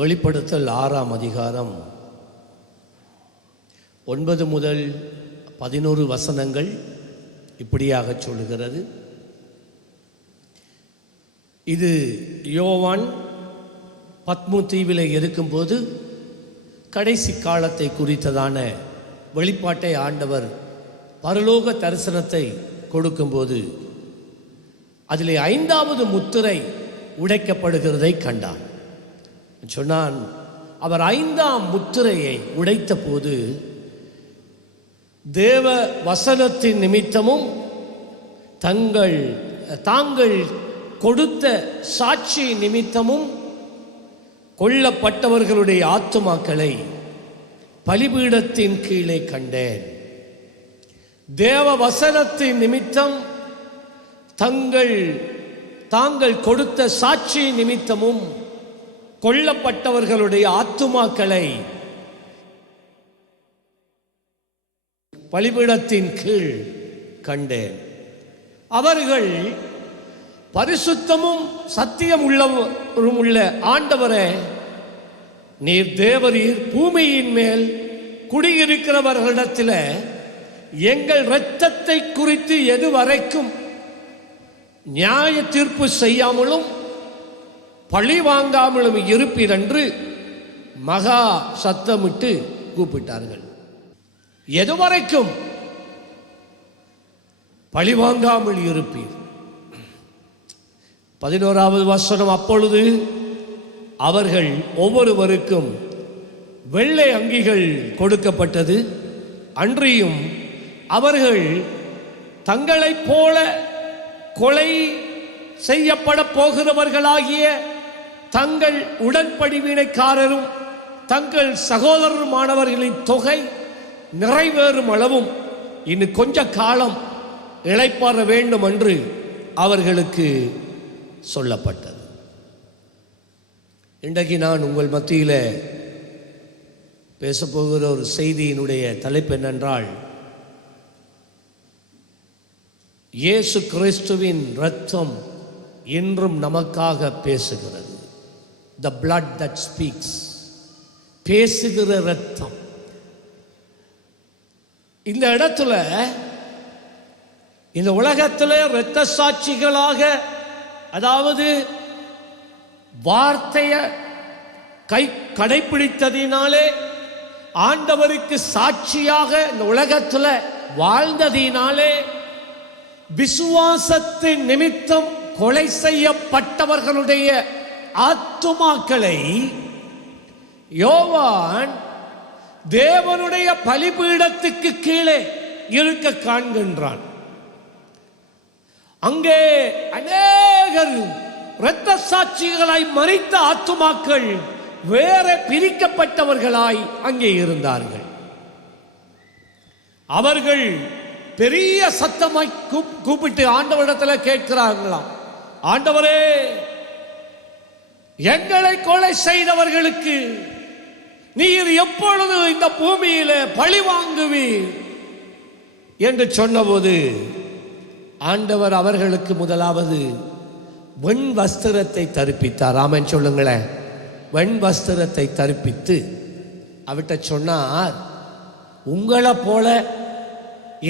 வெளிப்படுத்தல் 6ஆம் அதிகாரம் 9 முதல் 11 வசனங்கள் இப்படியாக சொல்லுகிறது. இது யோவான் பத்மு தீவிலே இருக்கும்போது கடைசி காலத்தை குறித்ததான வெளிப்பாட்டை ஆண்டவர் பரலோக தரிசனத்தை கொடுக்கும்போது அதிலே 5வது முத்திரை உடைக்கப்படுகிறதை கண்டான். சொன்னான், அவர் 5ஆம் முத்திரையை உடைத்த போது தேவ வசனத்தின் நிமித்தமும் தாங்கள் கொடுத்த சாட்சி நிமித்தமும் கொல்லப்பட்டவர்களுடைய ஆத்துமாக்களை பலிபீடத்தின் கீழே கண்டேன். தேவ வசனத்தின் நிமித்தம் தாங்கள் கொடுத்த சாட்சி நிமித்தமும் கொல்லப்பட்டவர்களுடைய ஆத்துமாக்களை பலிபீடத்தின் கீழ் கண்டேன். அவர்கள் பரிசுத்தமும் சத்தியம் உள்ள ஆண்டவரே, நீர் தேவரீர் பூமியின் மேல் குடியிருக்கிறவர்களிடத்தில் எங்கள் இரத்தத்தை குறித்து எதுவரைக்கும் நியாய தீர்ப்பு செய்யாமலும் பழி வாங்காமலும் இருப்பீர் என்று மகா சத்தமிட்டு கூப்பிட்டார்கள். எதுவரைக்கும் பழி வாங்காமல் இருப்பீர். 11வது வசனம், அப்பொழுது அவர்கள் ஒவ்வொருவருக்கும் வெள்ளை அங்கிகள் கொடுக்கப்பட்டது. அன்றியும் அவர்கள் தங்களைப் போல கொலை செய்யப்பட போகிறவர்களாகிய தங்கள் உடன்படிவினைக்காரரும் தங்கள் சகோதரருமானவர்களின் தொகை நிறைவேறும் அளவும் இன்னும் கொஞ்ச காலம் இளைப்பாற வேண்டும் என்று அவர்களுக்கு சொல்லப்பட்டது. இன்றைக்கு நான் உங்கள் மத்தியில் பேசப்போகிற ஒரு செய்தியினுடைய தலைப்பு என்னென்றால், இயேசு கிறிஸ்துவின் இரத்தம் இன்றும் நமக்காக பேசுகிறது. The blood that speaks. பேசுகிற இரத்தம். இந்த இடத்துல இந்த உலகத்தில் இரத்த சாட்சிகளாக, அதாவது வார்த்தையை கடைபிடித்ததினாலே ஆண்டவருக்கு சாட்சியாக இந்த உலகத்தில் வாழ்ந்ததினாலே விசுவாசத்தின் நிமித்தம் கொலை செய்யப்பட்டவர்களுடைய ஆத்துமாக்களை யோவான் தேவனுடைய பலிபீடத்துக்கு கீழே இருக்க காண்கின்றான். அங்கே அநேகர் இரத்த சாட்சிகளாய் மரித்த ஆத்துமாக்கள் வேற பிரிக்கப்பட்டவர்களாய் அங்கே இருந்தார்கள். அவர்கள் பெரிய சத்தமாய் கூப்பிட்டு ஆண்டவரிடத்தில் கேட்கிறார்களாம், ஆண்டவரே, எங்களை கொலை செய்தவர்களுக்கு நீர் எப்பொழுது இந்த பூமியில பழி வாங்குவீர் என்று சொன்னபோது ஆண்டவர் அவர்களுக்கு முதலாவது வெண் வஸ்திரத்தை தரிப்பித்தார். ஆமென் சொல்லுங்களேன். வெண் வஸ்திரத்தை தரிப்பித்து அவர்கிட்ட சொன்னார், உங்களை போல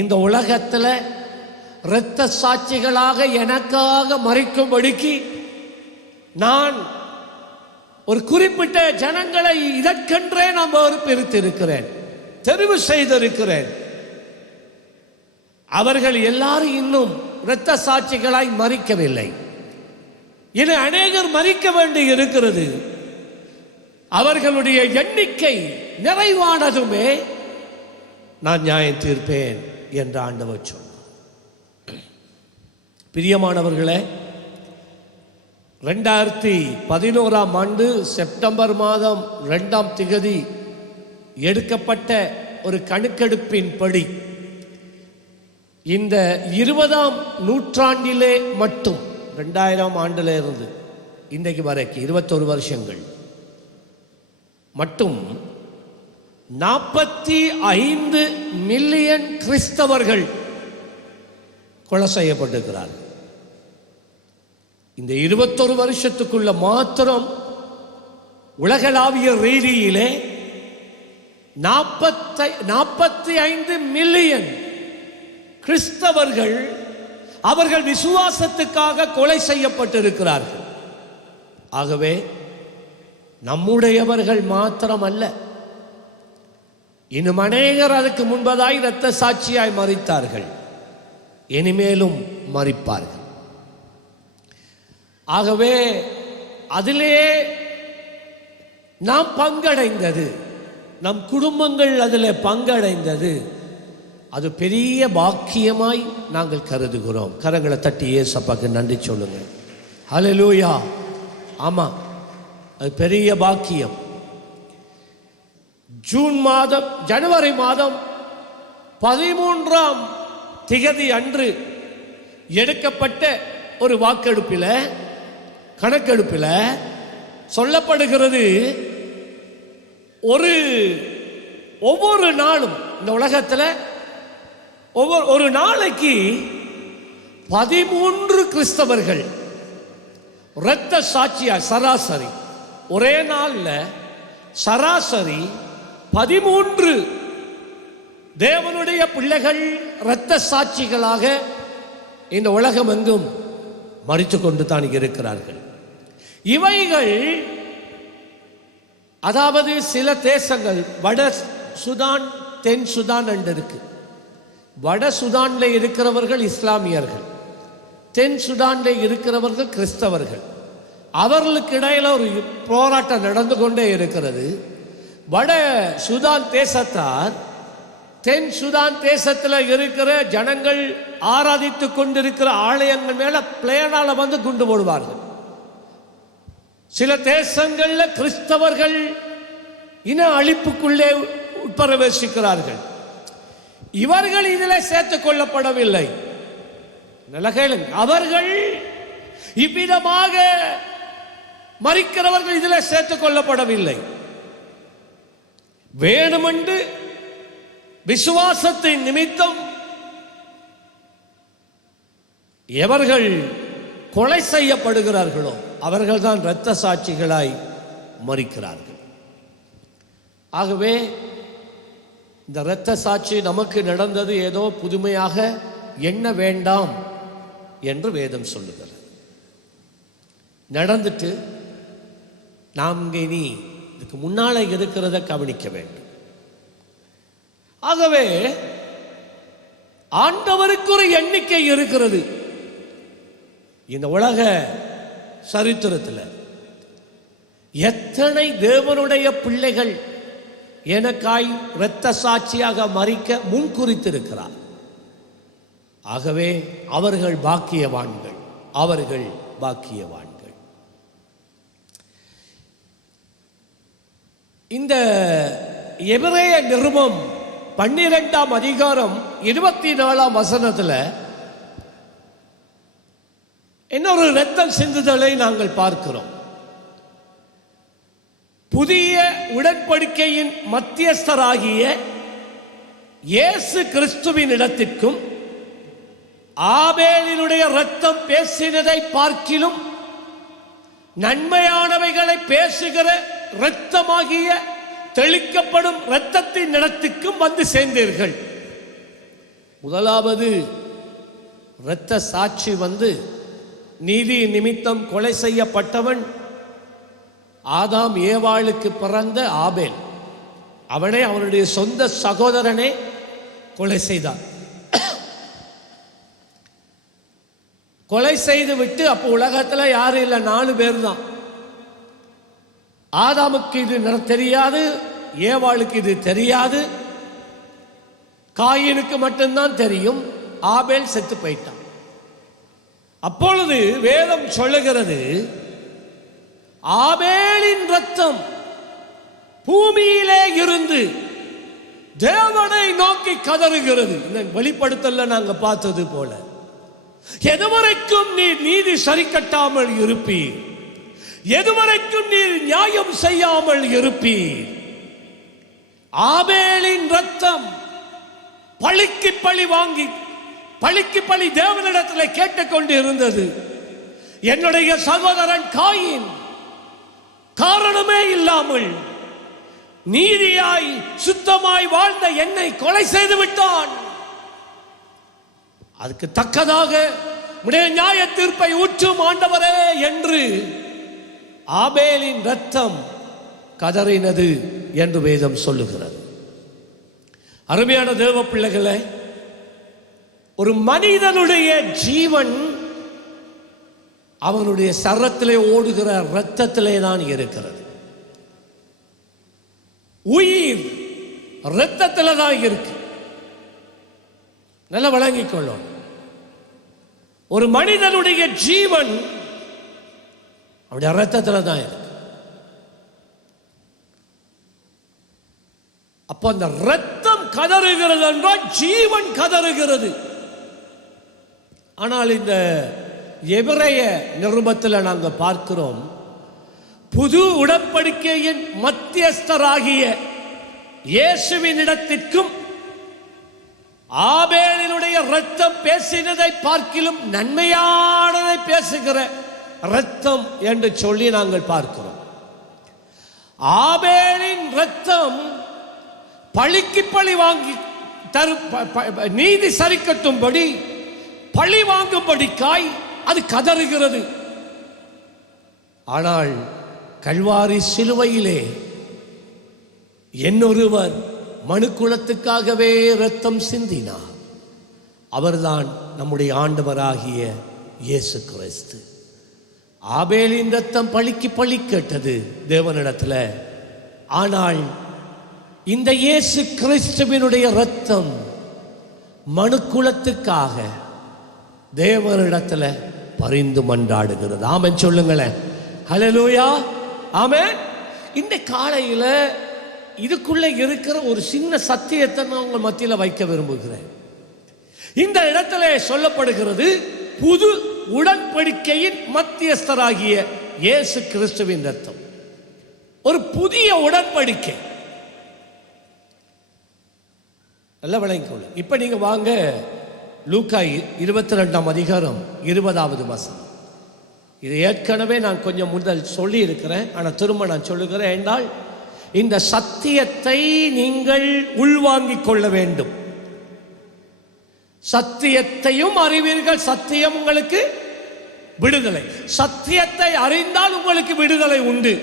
இந்த உலகத்தில் இரத்த சாட்சிகளாக எனக்காக மறிக்கும்படிக்கு நான் ஒரு குறிப்பிட்ட ஜனங்களை இதற்கென்றே நான் பிரித்திருக்கிறேன், தெரிவு செய்திருக்கிறேன். அவர்கள் எல்லாரும் இன்னும் இரத்த சாட்சிகளாய் மறிக்கவில்லை. இனி அநேகர் மறிக்க வேண்டி இருக்கிறது. அவர்களுடைய எண்ணிக்கை நிறைவானதுமே நான் நியாயம் தீர்ப்பேன் என்று ஆண்டவர் சொன்னார். பிரியமானவர்களே, 2011ஆம் ஆண்டு செப்டம்பர் மாதம் 2ஆம் திகதி எடுக்கப்பட்ட ஒரு கணக்கெடுப்பின்படி இந்த 20ஆம் நூற்றாண்டிலே மட்டும் 2000ஆம் ஆண்டில் இருந்து இன்றைக்கு வரைக்கும் 21 வருஷங்கள் மட்டும் 45 மில்லியன் கிறிஸ்தவர்கள் கொலை செய்யப்பட்டிருக்கிறார்கள். இந்த 21 வருஷத்துக்குள்ள மாத்திரம் உலகளாவிய ரீதியிலே 45 மில்லியன் கிறிஸ்தவர்கள் அவர்கள் விசுவாசத்துக்காக கொலை செய்யப்பட்டிருக்கிறார்கள். ஆகவே நம்முடையவர்கள் மாத்திரமல்ல, இன்னும் அநேகர் அதுக்கு முன்பதாய் இரத்த சாட்சியாய் மரித்தார்கள், இனிமேலும் மரிப்பார்கள். ஆகவே அதிலே நாம் பங்கடைந்தது, நம் குடும்பங்கள் அதில் பங்கடைந்தது, அது பெரிய பாக்கியமாய் நாங்கள் கருதுகிறோம். கரங்களை தட்டி ஏசப்பாக்கு நன்றி சொல்லுங்க. ஹல்லேலூயா. ஆமா, அது பெரிய பாக்கியம். ஜனவரி மாதம் 13ஆம் திகதி அன்று எடுக்கப்பட்ட ஒரு வாக்கெடுப்பில், கணக்கெடுப்பில் சொல்லப்படுகிறது, ஒவ்வொரு நாளும் இந்த உலகத்தில் ஒரு நாளைக்கு 13 கிறிஸ்தவர்கள் இரத்த சாட்சியா, சராசரி ஒரே நாள்ல சராசரி 13 தேவனுடைய பிள்ளைகள் இரத்த சாட்சிகளாக இந்த உலகம் எங்கும் மரித்து கொண்டு தான் இருக்கிறார்கள். இவைகள் அதாவது சில தேசங்கள், வட சுதான், தென் சுதான் என்று இருக்கு. வட சுதான்ல இருக்கிறவர்கள் இஸ்லாமியர்கள், தென் சுதான்ல இருக்கிறவர்கள் கிறிஸ்தவர்கள். அவர்களுக்கு இடையில ஒரு போராட்டம் நடந்து கொண்டே இருக்கிறது. வட சுதான் தேசத்தார் தென் சுதான் தேசத்தில் இருக்கிற ஜனங்கள் ஆராதித்து கொண்டிருக்கிற ஆலயங்கள் மேல பிளேனால வந்து குண்டு போடுவார்கள். சில தேசங்கள்ல கிறிஸ்தவர்கள் இன அழிப்புக்குள்ளே உட்பிரவேசிக்கிறார்கள். இவர்கள் இதில் சேர்த்துக் கொள்ளப்படவில்லை. அவர்கள் இவ்விதமாக மரிக்கிறவர்கள் இதில் சேர்த்துக் கொள்ளப்படவில்லை. வேணுமென்று விசுவாசத்தின் நிமித்தம் எவர்கள் கொலை செய்யப்படுகிறார்களோ அவர்கள்தான் இரத்த சாட்சிகளாய் மரிக்கிறார்கள். ஆகவே இந்த இரத்த சாட்சி நமக்கு நடந்தது ஏதோ புதுமையாக எண்ண வேண்டாம் என்று வேதம் சொல்லுகிறது. நடந்துட்டு நாம் இனி இதுக்கு முன்னால இருக்கிறத கவனிக்க வேண்டும். ஆகவே ஆண்டவருக்கு ஒரு எண்ணிக்கை இருக்கிறது. இந்த உலக சரித்திரத்தில் எத்தனை தேவனுடைய பிள்ளைகள் எனக்காய் இரத்த சாட்சியாக மரிக்க முன்குறித்திருக்கிறார். ஆகவே அவர்கள் பாக்கியவான்கள், அவர்கள் பாக்கியவான்கள். இந்த எபிரேய நிருபம் 12ஆம் அதிகாரம் 24ஆம் வசனத்தில் இன்னொரு இரத்தம் சிந்துதலை நாங்கள் பார்க்கிறோம். புதிய உடன்படிக்கையின் மத்தியஸ்தராகிய இயேசு கிறிஸ்துவின் இடத்திற்கும் ஆபேலினுடைய இரத்தம் பேசினதை பார்க்கிலும் நன்மையானவைகளை பேசுகிற இரத்தமாகிய தெளிக்கப்படும் இரத்தத்தின் இடத்துக்கும் வந்து சேர்ந்தீர்கள். முதலாவது இரத்த சாட்சி வந்து நீதி நிமித்தம் கொலை செய்யப்பட்டவன் ஆதாம் ஏவாளுக்கு பிறந்த ஆபேல். அவனே அவனுடைய சொந்த சகோதரனே கொலை செய்தான். கொலை செய்து விட்டு அப்போ உலகத்தில் யாரும் இல்லை, 4 பேர் தான். ஆதாமுக்கு இது தெரியாது, ஏவாளுக்கு இது தெரியாது, காயினுக்கு மட்டும்தான் தெரியும். ஆபேல் செத்து போயிட்டான். அப்பொழுது வேதம் சொல்லுகிறது, ஆபேலின் இரத்தம் பூமியிலே இருந்து தேவனை நோக்கி கதறுகிறது. வெளிப்படுத்தல நாங்க பார்த்தது போல, எதுவரைக்கும் நீர் நீதி சரி கட்டாமல் இருப்பீர், எதுவரைக்கும் நீர் நியாயம் செய்யாமல் இருப்பீர். ஆபேலின் இரத்தம் பழிக்கு பழி வாங்கி, பழிக்கு பழி தேவனிடத்தில் கேட்டுக்கொண்டு இருந்தது. என்னுடைய சகோதரன் காயின் காரணமே இல்லாமல் நீதியாய் சுத்தமாய் வாழ்ந்த என்னை கொலை செய்து விட்டான். அதுக்கு தக்கதாக உடைய நியாய தீர்ப்பை ஊற்றும் ஆண்டவரே என்று ஆபேலின் இரத்தம் கதறினது என்று வேதம் சொல்லுகிறது. அருமையான தேவ பிள்ளைகளே, ஒரு மனிதனுடைய ஜீவன் அவனுடைய சரத்திலே ஓடுகிற இரத்தத்திலே தான் இருக்கிறது. உயிர் இரத்தத்தில் தான் இருக்கு. நல்லா வழங்கிக் கொள்ளும். ஒரு மனிதனுடைய ஜீவன் அவருடைய இரத்தத்தில் தான் இருக்கு. அப்ப அந்த இரத்தம் கதறுகிறது என்றால் ஜீவன் கதறுகிறது. ஆனால் இந்த எபிரேய நிருபத்தில் நாங்கள் பார்க்கிறோம், புது உடன்படிக்கையின் மத்தியஸ்தராகிய இயேசுவின் இடத்திற்கும் ஆபேலினுடைய இரத்தம் பேசினதை பார்க்கிலும் நன்மையானதை பேசுகிற இரத்தம் என்று சொல்லி நாங்கள் பார்க்கிறோம். ஆபேலின் இரத்தம் பழிக்கு பழி வாங்கி நீதி சரிக்கட்டும்படி பழி வாங்கும்படிக்காய் அது கதறுகிறது. ஆனால் கல்வாரி சிலுவையிலே என்னொருவர் மனுக்குலத்துக்காகவே இரத்தம் சிந்தினார். அவர்தான் நம்முடைய ஆண்டவராகிய இயேசு கிறிஸ்து. ஆபேலின் இரத்தம் பழிக்கு பழி கேட்டது தேவனிடத்தில். ஆனால் இந்த இயேசு கிறிஸ்துவினுடைய இரத்தம் மனுக்குலத்துக்காக தேவனிடத்தில் பரிந்து மன்றாடுகிறது. ஆமென் சொல்லுங்களேன். ஹல்லேலூயா, ஆமென். இந்த காலையில் இதுக்குள்ளே இருக்கிற ஒரு சின்ன சத்தியத்தை நான் உங்கள் மத்தியில் வைக்க விரும்புகிறேன். இந்த இடத்துல சொல்லப்படுகிறது, புது உடன்படிக்கையின் மத்தியஸ்தராகிய இயேசு கிறிஸ்துவின் இரத்தம். ஒரு புதிய உடன்படிக்கை. நல்ல விளங்கிக்கொள்ள. இப்ப நீங்க வாங்க லூக்கா 22ஆம் அதிகாரம் 20வது வசனம். இது ஏற்கனவே நான் கொஞ்சம் முதல் சொல்லி இருக்கிறேன், ஆனால் திரும்ப நான் சொல்லுகிறேன். என்றால் இந்த சத்தியத்தை நீங்கள் உள்வாங்கிக் கொள்ள வேண்டும். சத்தியத்தையும் அறிவீர்கள், சத்தியம் உங்களுக்கு விடுதலை. சத்தியத்தை அறிந்தால் உங்களுக்கு விடுதலை உண்டு.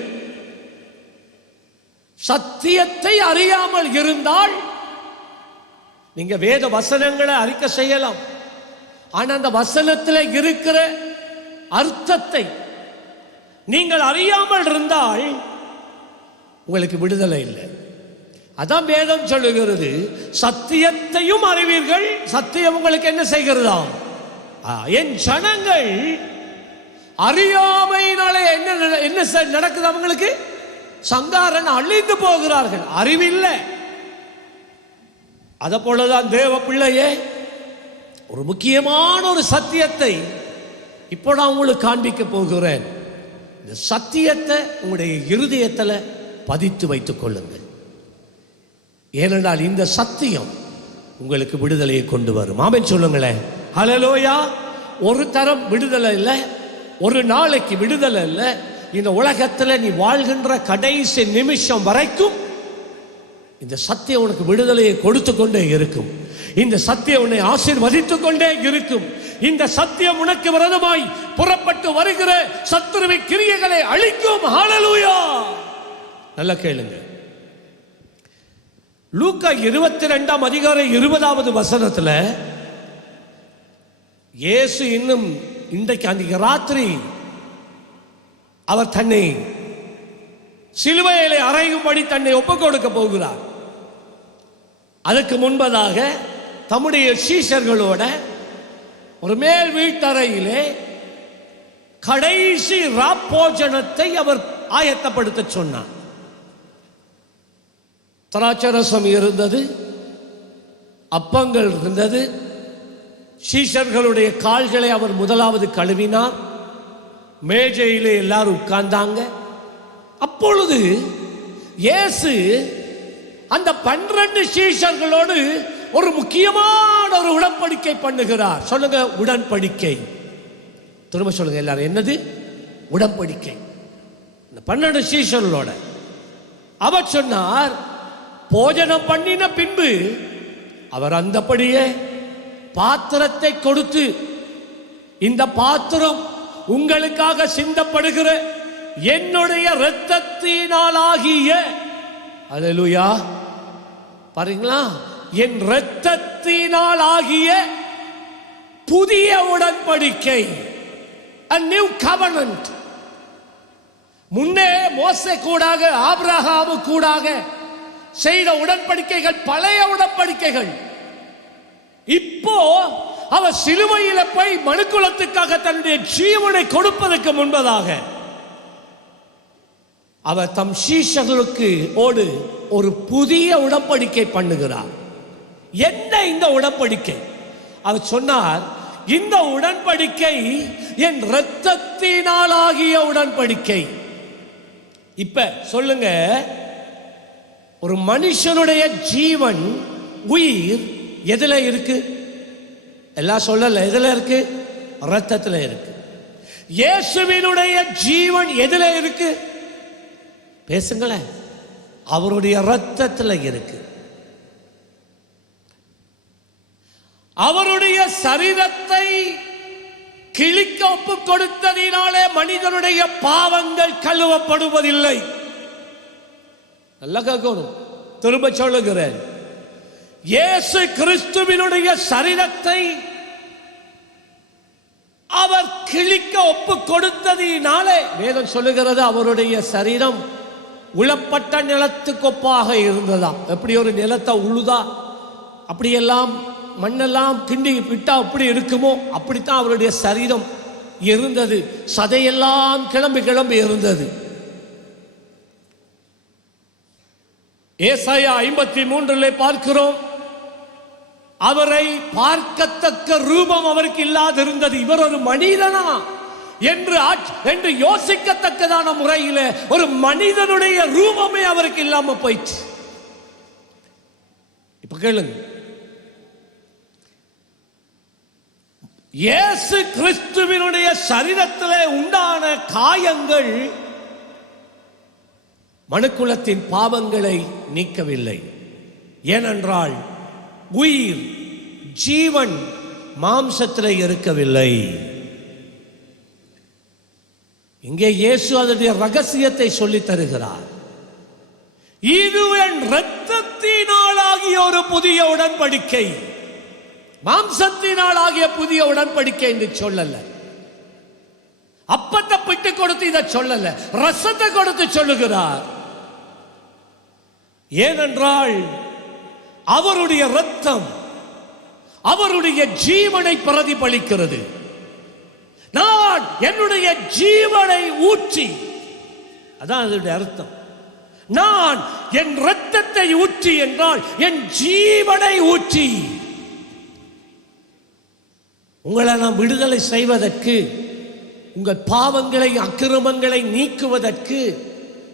சத்தியத்தை அறியாமல் இருந்தால் நீங்க வேத வசனங்களை அறிக்கை செய்யலாம், ஆனா அந்த வசனத்தில் இருக்கிற அர்த்தத்தை நீங்கள் அறியாமல் இருந்தால் உங்களுக்கு விடுதலை இல்லை. அதான் வேதம் சொல்லுகிறது, சத்தியத்தையும் அறிவீர்கள், சத்தியம் உங்களுக்கு என்ன செய்கிறதாம்? என் ஜனங்கள் அறியாமையினாலே என்ன நடக்குது? அவங்களுக்கு சங்காரன் அழிந்து போகிறார்கள், அறிவில்லை. அதை போலதான் தேவ பிள்ளையே, ஒரு முக்கியமான ஒரு சத்தியத்தை இப்போ நான் உங்களுக்கு காண்பிக்க போகிறேன். இந்த சத்தியத்தை உங்களுடைய இருதயத்தில் பதித்து வைத்துக் கொள்ளுங்கள். ஏனென்றால் இந்த சத்தியம் உங்களுக்கு விடுதலையை கொண்டு வரும். ஆமென் சொல்லுங்களேன். ஹல்லேலூயா. ஒரு தரம் விடுதலை இல்லை, ஒரு நாளைக்கு விடுதலை இல்லை. இந்த உலகத்தில் நீ வாழ்கின்ற கடைசி நிமிஷம் வரைக்கும் இந்த சத்தியம் உனக்கு விடுதலையை கொடுத்து கொண்டே இருக்கும். இந்த சத்தியம் உன்னை ஆசீர்வதித்துக் கொண்டே இருக்கும். இந்த சத்தியம் உனக்கு விரோதமாய் புறப்பட்டு வருகிற சத்துருவின் கிரியைகளை அழிக்கும். ஹல்லேலூயா. நல்லா கேளுங்க. லூக்கா 22ஆம் அதிகாரம் 20வது வசனத்தில் இயேசு இன்னும் இன்றைக்கு அன்றைக்கு ராத்திரி அவர் தன்னை சிலுவையிலே அறையும்படி தன்னை ஒப்புக் கொடுக்க போகிறார். அதற்கு முன்பதாக தம்முடைய சீஷர்களோட ஒரு மேல் வீட்டறையிலே கடைசி ராப்போஜனத்தை அவர் ஆயத்தப்படுத்த சொன்னார். திராட்சரசம் இருந்தது, அப்பங்கள் இருந்தது. சீஷர்களுடைய கால்களை அவர் முதலாவது கழுவினார். மேஜையிலே எல்லாரும் உட்கார்ந்தாங்க. அப்பொழுது இயேசு அந்த 12 சீஷர்களோடு ஒரு முக்கியமான ஒரு உடன்படிக்கை பண்ணுகிறார். சொல்லுங்க, உடன்படிக்கை. திரும்ப சொல்லுங்க எல்லாரும், என்னது? உடன்படிக்கை. இந்த 12 சீஷர்களோட. அவர் சொன்னார், போஜனம் பண்ணின பின்பு அவர் அந்தபடியே பாத்திரத்தை கொடுத்து, இந்த பாத்திரம் உங்களுக்காக சிந்தப்படுகிற என்னுடைய இரத்தத்தினால் ஆகிய, அல்லேலூயா, பாருங்களா, என் இரத்தத்தினால் ஆகிய புதிய உடன்படிக்கை, a new covenant. முன்னே மோசே கூடாக ஆபிரகாமு கூடாக செய்த உடன்படிக்கைகள் பழைய உடன்படிக்கைகள். இப்போ அவர் சிலுவையில போய் மனுக்குலத்துக்காக தன்னுடைய ஜீவனை கொடுப்பதற்கு முன்பதாக அவர் தம் சீஷர்களுக்கு ஓடு ஒரு புதிய உடன்படிக்கை பண்ணுகிறார். என்ன இந்த உடன்படிக்கை? அவர் சொன்னார், இந்த உடன்படிக்கை என் இரத்தத்தினால் ஆகிய உடன்படிக்கை. இப்ப சொல்லுங்க, ஒரு மனுஷனுடைய ஜீவன் உயிர் எதுல இருக்கு? எல்லாம் சொல்லல, எதுல இருக்கு? இரத்தத்துல இருக்கு. இயேசுவினுடைய ஜீவன் எதுல இருக்கு? பேசுங்களேன். அவருடைய இரத்தத்துல இருக்கு. அவருடைய சரீரத்தை கிழிக்க ஒப்பு கொடுத்ததினாலே மனிதனுடைய பாவங்கள் கழுவப்படுவதில்லை. நல்லா கேட்கணும், திரும்ப சொல்லுகிறேன். இயேசு கிறிஸ்துவினுடைய சரீரத்தை அவர் கிழிக்க ஒப்பு கொடுத்ததினாலே வேதம் சொல்லுகிறது, அவருடைய சரீரம் உளப்பட்ட நிலத்துக்கு ஒப்பாக இருந்ததா. எப்படி ஒரு நிலத்தை உழுதா அப்படியெல்லாம் மண்ணெல்லாம் கிண்டி விட்டா அப்படி இருக்குமோ அப்படித்தான் அவருடைய சரீரம் இருந்தது. சதையெல்லாம் கிளம்பி கிளம்பி இருந்தது. ஏசாயா 53 பார்க்கிறோம், அவரை பார்க்கத்தக்க ரூபம் அவருக்கு இல்லாதிருந்தது. இவர் ஒரு மனிதனா என்று யோசிக்கத்தக்கதான முறையில் ஒரு மனிதனுடைய ரூபமே அவருக்கு இல்லாம போயிடுச்சு. இப்ப கேளுங்க, இயேசு கிறிஸ்துவினுடைய சரீரத்திலே உண்டான காயங்கள் மனுக்குலத்தின் பாவங்களை நீக்கவில்லை. ஏனென்றால் உயிர் ஜீவன் மாம்சத்திலே இருக்கவில்லை. இங்கே இயேசு அதனுடைய ரகசியத்தை சொல்லித் தருகிறார். இது என் இரத்தத்தினால் ஆகிய ஒரு புதிய உடன்படிக்கை, மாம்சத்தினால் ஆகிய புதிய உடன்படிக்கை என்று சொல்லல. அப்பத்தை பிட்டு கொடுத்து இதை சொல்லல, ரசத்தை கொடுத்து சொல்லுகிறார். ஏனென்றால் அவருடைய இரத்தம் அவருடைய ஜீவனை பிரதிபலிக்கிறது. நான் என்னுடைய ஜீவனை ஊற்றி, அதான் அதனுடைய அர்த்தம். நான் என் இரத்தத்தை ஊற்றி என்றால் என் ஜீவனை ஊற்றி உங்களை நான் விடுதலை செய்வதற்கு, உங்கள் பாவங்களை அக்கிரமங்களை நீக்குவதற்கு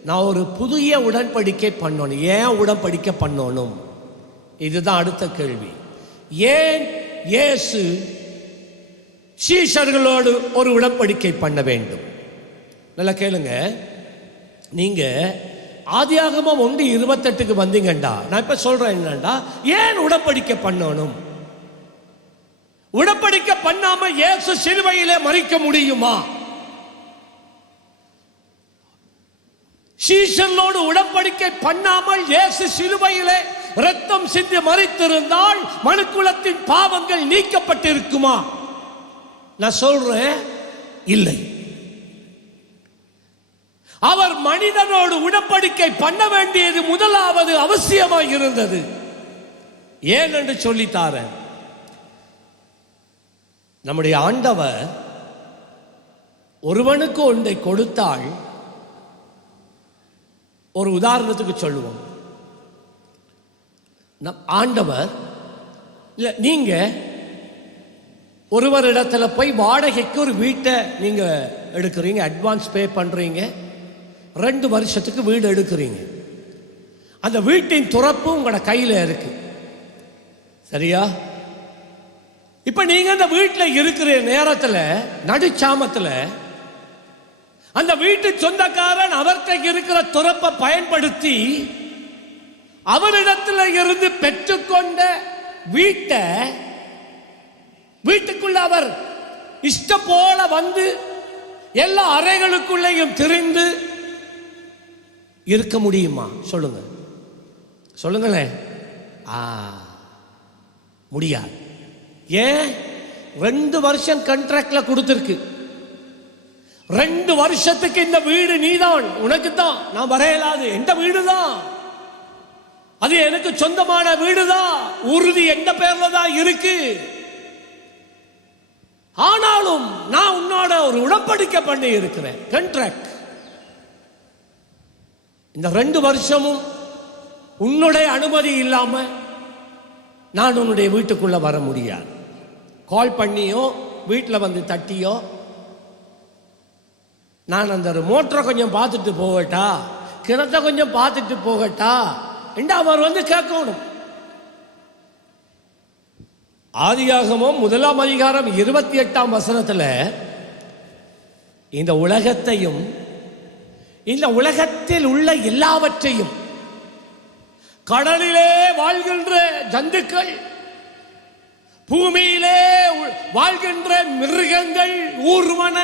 நான் ஒரு புதிய உடன்படிக்கை பண்ணணும். ஏன் உடன்படிக்கை பண்ணணும்? இதுதான் அடுத்த கேள்வி. ஏன் இயேசு சீஷர்களோடு ஒரு உடன்படிக்கை பண்ண வேண்டும்? நல்லா கேளுங்க. நீங்க ஆதியாகமம் 1:28 வந்தீங்கண்டா, நான் இப்ப சொல்றேன் என்னண்டா, ஏன் உடன்படிக்கை பண்ணணும்? உடன்படிக்கை பண்ணாம இயேசு சிலுவையிலே மரிக்க முடியுமா? சீஷர்களோடு உடன்படிக்கை பண்ணாமல் இயேசு சிலுவையிலே இரத்தம் சிந்தி மரித்திருந்தால் மனுக்குலத்தின் பாவங்கள் நீக்கப்பட்டிருக்குமா? நான் சொல்றேன், இல்லை. அவர் மனிதனோடு உடன்படிக்கை பண்ண வேண்டியது முதலாவது அவசியமாக இருந்தது. ஏன் என்று சொல்லித்தார, நம்முடைய ஆண்டவர் ஒருவனுக்கு ஒன்றை கொடுத்தால், ஒரு உதாரணத்துக்கு சொல்லுவோம், ஆண்டவர் இல்ல, நீங்க ஒருவர் இடத்துல போய் வாடகைக்கு ஒரு வீட்டை நீங்க எடுக்கிறீங்க, அட்வான்ஸ் பே பண்றீங்க, 2 வருஷத்துக்கு வீடு எடுக்கிறீங்க. அந்த வீட்டின் துறப்பு உங்களோட கையில இருக்கு, சரியா? இப்ப நீங்க அந்த வீட்டில் இருக்கிற நேரத்தில் நடுச்சாமத்தில் அந்த வீட்டு சொந்தக்காரன் அவர்கிட்ட இருக்கிற துறப்பை பயன்படுத்தி அவரிடத்தில் இருந்து பெற்றுக்கொண்ட வீட்டுக்குள்ள அவர் இஷ்டம் போல வந்து எல்லா அறைகளுக்குள்ளேயும் திரிந்து இருக்க முடியுமா? சொல்லுங்க, சொல்லுங்களேன். முடியாது. ஏன்? 2 வருஷம் கான்ட்ராக்ட்ல கொடுத்திருக்கு. 2 வருஷத்துக்கு இந்த வீடு நீதான், உனக்கு தான், நான் வரையலாது, எந்த வீடு தான் அது, எனக்கு சொந்தமான வீடு தான், உறுதி எந்த பேர்ல தான் இருக்கு. ஆனாலும் நான் உன்னோட ஒரு உடன்படிக்கை பண்ணி இருக்கிறேன், கான்ட்ராக்ட். இந்த 2 வருஷமும் உன்னுடைய அனுமதி இல்லாம நான் உன்னுடைய வீட்டுக்குள்ள வர முடியாது. கால் பண்ணியோ வீட்டில் வந்து தட்டியோ, நான் அந்த மோட்டரை கொஞ்சம் பார்த்துட்டு போகட்டா, கிணத்தை கொஞ்சம் பார்த்துட்டு போகட்டா என்று அவர் வந்து கேட்கணும். ஆதியாகமம் 1ஆம் அதிகாரம் 28ஆம் வசனத்துல இந்த உலகத்தையும் இந்த உலகத்தில் உள்ள எல்லாவற்றையும், கடலிலே வாழ்கின்ற ஜந்துக்கள், பூமியிலே வாழ்கின்ற மிருகங்கள், ஊர்வன,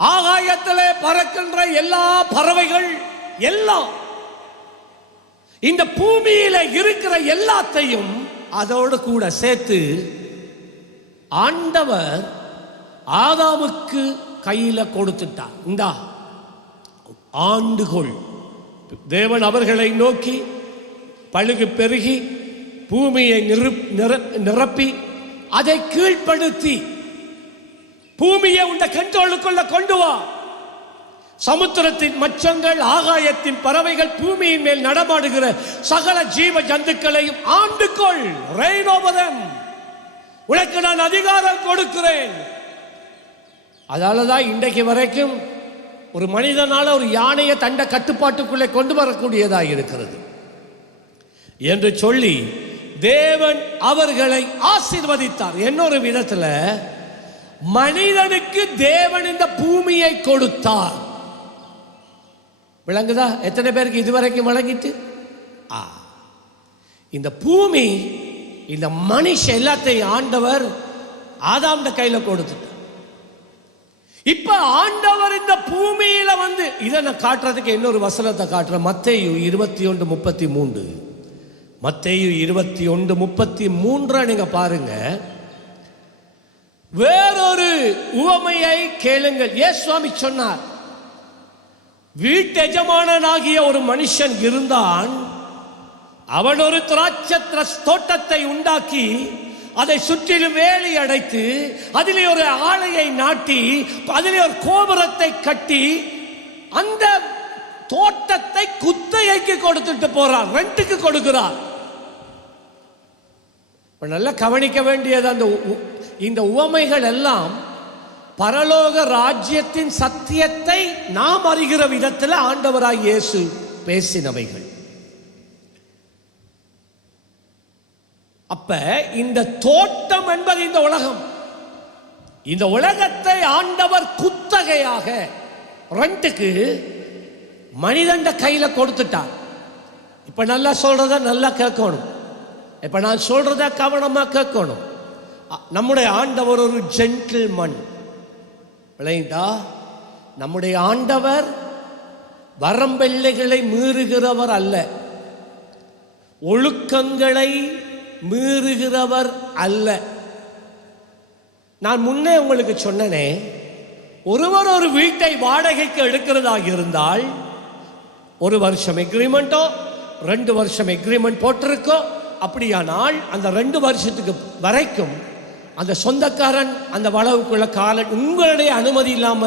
ஆகாயத்திலே பறக்கின்ற எல்லா பறவைகள் எல்லாம், இந்த பூமியில இருக்கிற எல்லாத்தையும் அதோடு கூட சேர்த்து ஆண்டவர் ஆதாமுக்கு கையில கொடுத்துட்டார். இந்த ஆண்டுகொள். தேவன் அவர்களை நோக்கி பழுகு பெருகி பூமியை நிரப்பி அதை கீழ்ப்படுத்தி பூமியை உண்ட கண்ட்ரோலுக்குள்ள கொண்டு வா. சமுத்திரத்தின் மச்சங்கள், ஆகாயத்தின் பறவைகள், பூமியின் மேல் நடமாடுகிற சகல ஜீவ ஜந்துக்களையும் ஆண்டுகொள். Reign over them. உனக்கு நான் அதிகாரம் கொடுக்கிறேன். அதனாலதான் இன்றைக்கு வரைக்கும் ஒரு மனிதனால ஒரு யானையை தண்ட கட்டுப்பாட்டுக்குள்ளே கொண்டு வரக்கூடியதாக இருக்கிறது என்று சொல்லி தேவன் அவர்களை ஆசீர்வதித்தார். இன்னொரு விதத்துல மனிதனுக்கு தேவன் இந்த பூமியை கொடுத்தார். விளங்குதா? எத்தனை பேருக்கு இதுவரைக்கும் வழங்கிட்டு? இந்த பூமி, இந்த மனுஷ எல்லாத்தையும் ஆண்டவர் ஆதாம் கையில கொடுத்துட்டார். இப்ப ஆண்டவர் இந்த பூமியில வந்து இதை நான் காட்டுறதுக்கு இன்னொரு வசனத்தை காட்டுறேன். மத்தேயு 21:33. மத்தேயு 21:33 நீங்க பாருங்க. வேறொரு உவமையை கேளுங்கள். இயேசுவாமி சொன்னார், வீட்டு எஜமானனாகிய ஒரு மனுஷன் இருந்தான். அவன் ஒரு திராட்சை தோட்டத்தை உண்டாக்கி அதை சுற்றிலும் வேலி அடைத்து அதிலே ஒரு ஆலையை நாட்டி அதிலே ஒரு கோபுரத்தை கட்டி அந்த தோட்டத்தை குத்தகைக்கு கொடுத்துட்டு போறார், ரெண்டுக்கு கொடுக்கிறார். நல்லா கவனிக்க வேண்டியது, அந்த இந்த உவமைகள் எல்லாம் பரலோக ராஜ்யத்தின் சத்தியத்தை நாம் அறிகிற விதத்தில் ஆண்டவராய் இயேசு பேசினவைகள். அப்ப இந்த தோட்டம் என்பது இந்த உலகம். இந்த உலகத்தை ஆண்டவர் குத்தகையாக ரெண்டுக்கு மனிதண்ட கையில கொடுத்துட்டார். இப்ப நல்லா சொல்றத நல்லா கேட்கணும். இப்ப நான் சொல்றத கவனமா கேட்கணும். நம்முடைய ஆண்டவர் ஒரு ஜென்டில்மன். விளைந்தா நம்முடைய ஆண்டவர் வரம்பெல்லைகளை மீறுகிறவர் அல்ல, ஒழுக்கங்களை மீறுகிறவர் அல்ல. நான் முன்னே உங்களுக்கு சொன்னனே, ஒருவர் ஒரு வீட்டை வாடகைக்கு எடுக்கிறதாக இருந்தால் 1 வருஷம் எக்ரிமெண்டோ 2 வருஷம் எக்ரிமெண்ட் போட்டிருக்கோ, அப்படியானால் அந்த 2 வருஷத்துக்கு வரைக்கும் அந்த சொந்தக்காரன் அந்த வளவுக்குள்ள உங்களுடைய அனுமதி இல்லாம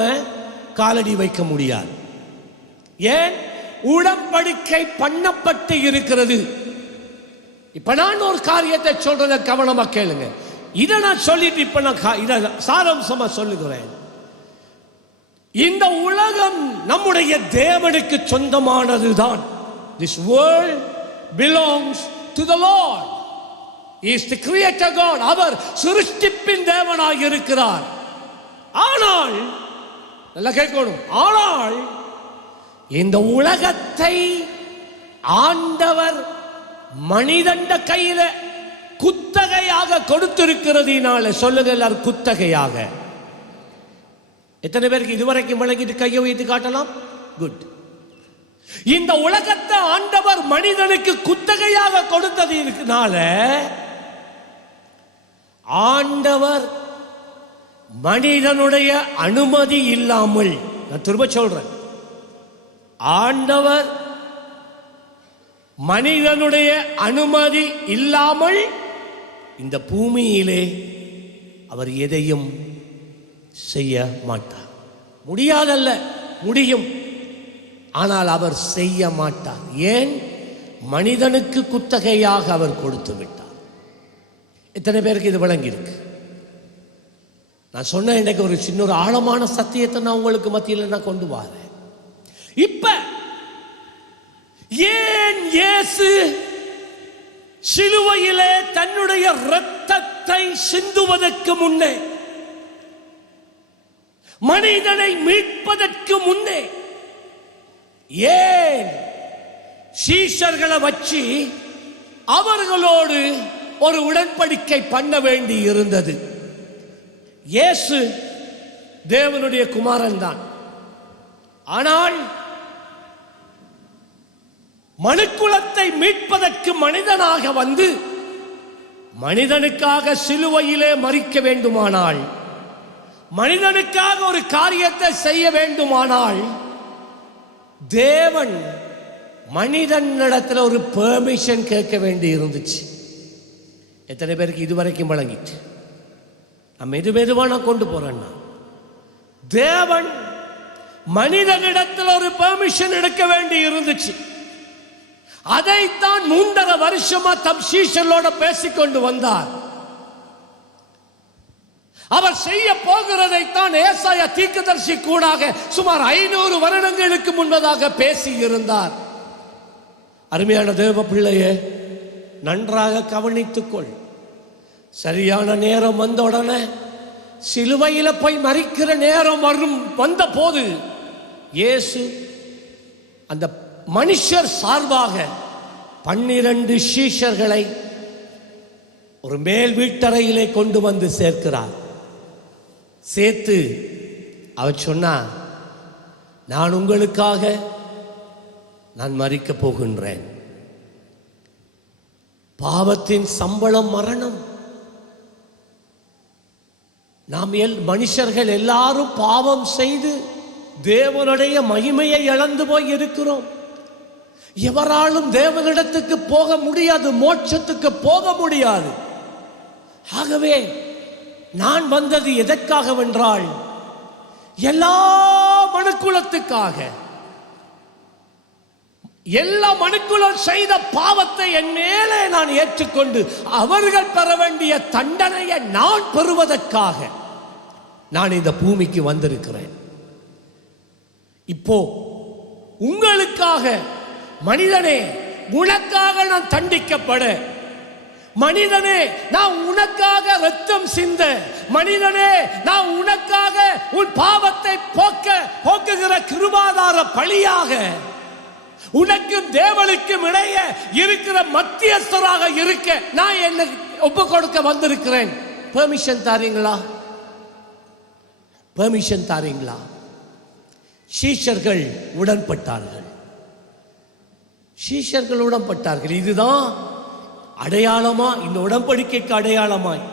காலடி வைக்க முடியாது. ஏன்? உடன்படிக்கை பண்ணப்பட்டு இருக்கிறது. இப்ப நான் ஒரு காரியத்தை சொல்றத கவனமா கேளுங்க. இதை நான் சொல்லிட்டு இப்ப நான் இதை சாராம்சமா சொல்லுகிறேன். இந்த உலகம் நம்முடைய தேவனுக்கு சொந்தமானதுதான். This world belongs to the Lord. He is the creator God. அவர் சிருஷ்டிப்பின் தேவனாய் இருக்கிறார். ஆனால் நல்லா கேட்கணும். ஆனால் இந்த உலகத்தை ஆண்டவர் மனிதண்ட கையில குத்தகையாக கொடுத்திருக்கிறதுனால, சொல்லுங்க எல்லாரும், குத்தகையாக. எத்தனை பேருக்கு இதுவரைக்கும் விளங்கிட்டு கையை வைத்து காட்டலாம்? குட். இந்த உலகத்தை ஆண்டவர் மனிதனுக்கு குத்தகையாக கொடுத்ததுனால ஆண்டவர் மனிதனுடைய அனுமதி இல்லாமல், நான் திரும்ப சொல்றேன், ஆண்டவர் மனிதனுடைய அனுமதி இல்லாமல் இந்த பூமியிலே அவர் எதையும் செய்ய மாட்டார். முடியாதல்ல, முடியும், ஆனால் அவர் செய்ய மாட்டார். ஏன்? மனிதனுக்கு குத்தகையாக அவர் கொடுத்து விட்டார். எத்தனை பேருக்கு இது விளங்கி இருக்கு? நான் சொன்ன இன்றைக்கு ஒரு சின்ன ஒரு ஆழமான சத்தியத்தை நான் உங்களுக்கு மத்தியில் நான் கொண்டு வரேன். இப்ப ஏன் இயேசு சிலுவையிலே தன்னுடைய இரத்தத்தை சிந்துவதற்கு முன்னே, மனிதனை மீட்பதற்கு முன்னே, ஏன் சீஷர்களை வச்சு அவர்களோடு ஒரு உடன்படிக்கை பண்ண வேண்டி இருந்தது? இயேசு தேவனுடைய குமாரன் தான். ஆனால் மனுக்குலத்தை மீட்பதற்கு மனிதனாக வந்து மனிதனுக்காக சிலுவையிலே மரிக்க வேண்டுமானால், மனிதனுக்காக ஒரு காரியத்தை செய்ய வேண்டுமானால், தேவன் மனிதனிடத்தில் ஒரு பெர்மிஷன் கேட்க வேண்டி இருந்துச்சு. எத்தனை பேருக்கு இதுவரைக்கும் வழங்கிட்டு? நான் மெதுவாக கொண்டு போறேன்னா, தேவன் மனிதனிடத்தில் ஒரு பெர்மிஷன் எடுக்க வேண்டி இருந்துச்சு. அதைத்தான் 3.5 வருஷமா தம் சீஷர்களோட பேசிக்கொண்டு வந்தார். அவர் செய்ய போகிறதைத்தான் ஏசாயா தீர்க்கதரிசி கூடாக சுமார் 500 வருடங்களுக்கு முன்பதாக பேசி இருந்தார். அருமையான தேவ பிள்ளையே, நன்றாக கவனித்துக்கொள். சரியான நேரம் வந்த உடனே, சிலுவையில போய் மரிக்கிற நேரம் வந்த போது, இயேசு அந்த மனுஷர் சார்பாக 12 சீஷர்களை ஒரு மேல் வீட்டறையிலே கொண்டு வந்து சேர்க்கிறார். சேர்த்து அவர் சொன்னார், நான் உங்களுக்காக நான் மரிக்க போகின்றேன். பாவத்தின் சம்பளம் மரணம். நாம் மனுஷர்கள் எல்லாரும் பாவம் செய்து தேவனுடைய மகிமையை இழந்து போய் இருக்கிறோம். எவராலும் தேவனிடத்துக்கு போக முடியாது, மோட்சத்துக்கு போக முடியாது. ஆகவே நான் வந்தது எதற்காகவென்றால், எல்லா மனுக்குலத்துக்காக, எல்லா மனுக்குலம் செய்த பாவத்தை என் மேலே நான் ஏற்றுக்கொண்டு அவர்கள் பெற வேண்டிய தண்டனையை நான் பெறுவதற்காக நான் இந்த பூமிக்கு வந்திருக்கிறேன். இப்போ உங்களுக்காக, மனிதனே உனக்காக நான் தண்டிக்கப்பட, மனிதனே நான் உனக்காக ரத்தம் சிந்த, மனிதனே நான் உனக்காக உன் பாவத்தை போக்குகிற கிருபாதார பலியாக, உனக்கு தேவனுக்கும் இடையே இருக்கிற மத்தியஸ்தராக இருக்க நான் என்ன ஒப்பு கொடுக்க வந்திருக்கிறேன். பெர்மிஷன் தாரீங்களா? பெர்மிஷன் தாரீங்களா? சீஷர்கள் உடன்பட்டார்கள். சீஷர்கள் உடன்பட்டார்கள். இதுதான் அடையாளமா, இந்த உடன்படிக்கைக்கு அடையாளமாய்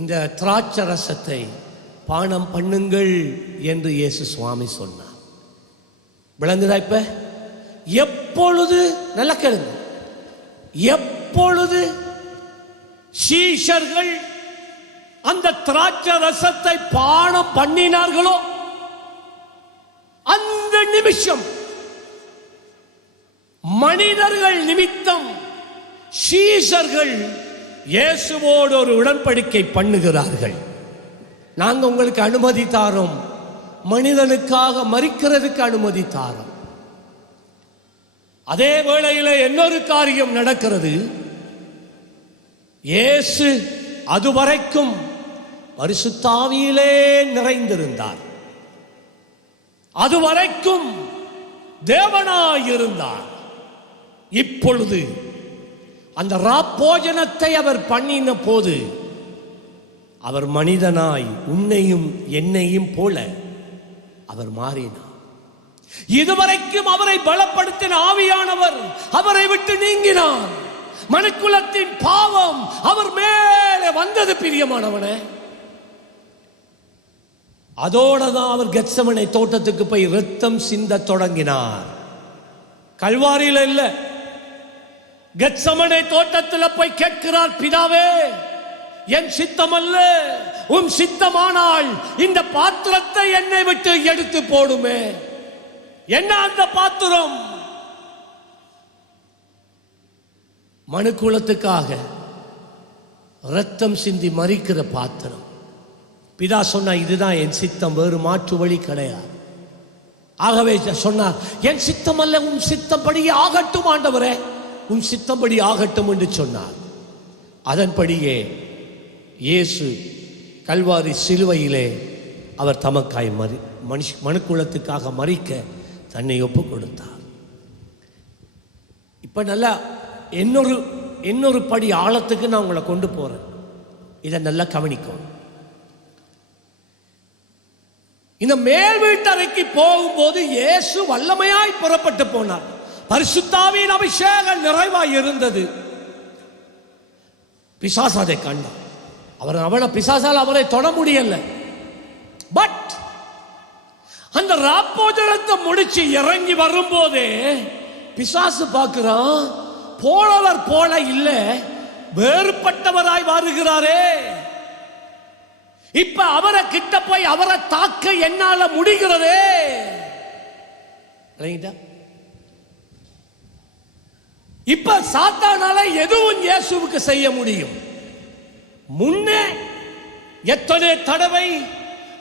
இந்த திராட்சை ரசத்தை பானம் பண்ணுங்கள் என்று இயேசு சுவாமி சொன்னார். விளங்குதா? இப்ப எப்பொழுது, நல்ல கேளுங்க, எப்பொழுது சீஷர்கள் அந்த திராட்சை ரசத்தை பானம் பண்ணினார்களோ அந்த நிமிஷம் மனிதர்கள் நிமித்தம் சீஷர்கள் இயேசுவோடு ஒரு உடன்படிக்கை பண்ணுகிறார்கள். நாங்க உங்களுக்கு அனுமதி தாரோம், மனிதனுக்காக மரிக்கிறதுக்கு அனுமதி தாரோம். அதே வேளையில் இன்னொரு காரியம் நடக்கிறது. இயேசு அதுவரைக்கும் பரிசுத்த ஆவியிலே நிறைந்திருந்தார். அதுவரைக்கும் தேவனாயிருந்தார். இப்பொழுது அந்த ராப்போஜனத்தை அவர் பண்ணின போது அவர் மனிதனாய் உன்னையும் என்னையும் போல அவர் மாறினார். இதுவரைக்கும் அவரை பலப்படுத்தின ஆவியானவர் அவரை விட்டு நீங்கினார். மனுக்குலத்தின் பாவம் அவர் மேலே வந்தது. பிரியமானவனே, அதோட தான் அவர் கெத்சமனே தோட்டத்துக்கு போய் இரத்தம் சிந்த தொடங்கினார். கல்வாரியில இல்ல, கெத்சமனே தோட்டத்தில் போய் கேட்கிறார், பிதாவே, என் சித்தம் அல்ல உம் சித்தமானால் இந்த பாத்திரத்தை என்னை விட்டு எடுத்து போடுமே. என்ன அந்த பாத்திரம்? மனுக்குலத்துக்காக இரத்தம் சிந்தி மறிக்கிற பாத்திரம். பிதா சொன்னா, இதுதான் என் சித்தம், வேறு மாற்று வழி கிடையாது. ஆகவே சொன்னார், என் சித்தம் அல்ல உன் சித்தப்படி ஆகட்டும் ஆண்டவரே, உன் சித்தப்படி ஆகட்டும் என்று சொன்னார். அதன்படியே இயேசு கல்வாரி சிலுவையிலே அவர் தமக்காய் மனுக்குலத்துக்காக மறிக்க தன்னை ஒப்பு கொடுத்தார். இப்ப நல்லா இன்னொரு படி ஆழத்துக்கு நான் உங்களை கொண்டு போறேன். இதை நல்லா கவனிக்கும். இந்த மேல் வீட்டறைக்கு போகும்போது இயேசு வல்லமையாய் புறப்பட்டு போனார். பரிசுத்தாவின் அபிஷேகம் நிறைவாய் இருந்தது. பிசாசு அதை கண்டார். அவனை பிசாசால் அவரை தொட முடியல. பட் அந்த ராப்போஜனத்தை முடிச்சு இறங்கி வரும்போதே பிசாசு பார்க்கிறான், போலவர் போல இல்ல, வேறுபட்டவராய் வருகிறாரே. இப்ப அவரை கிட்ட போய் அவரை தாக்க என்னால முடிகிறதே. இப்ப சாத்தானால எதுவும் இயேசுவுக்கு செய்ய முடியும். முன்னே எத்தனை தடவை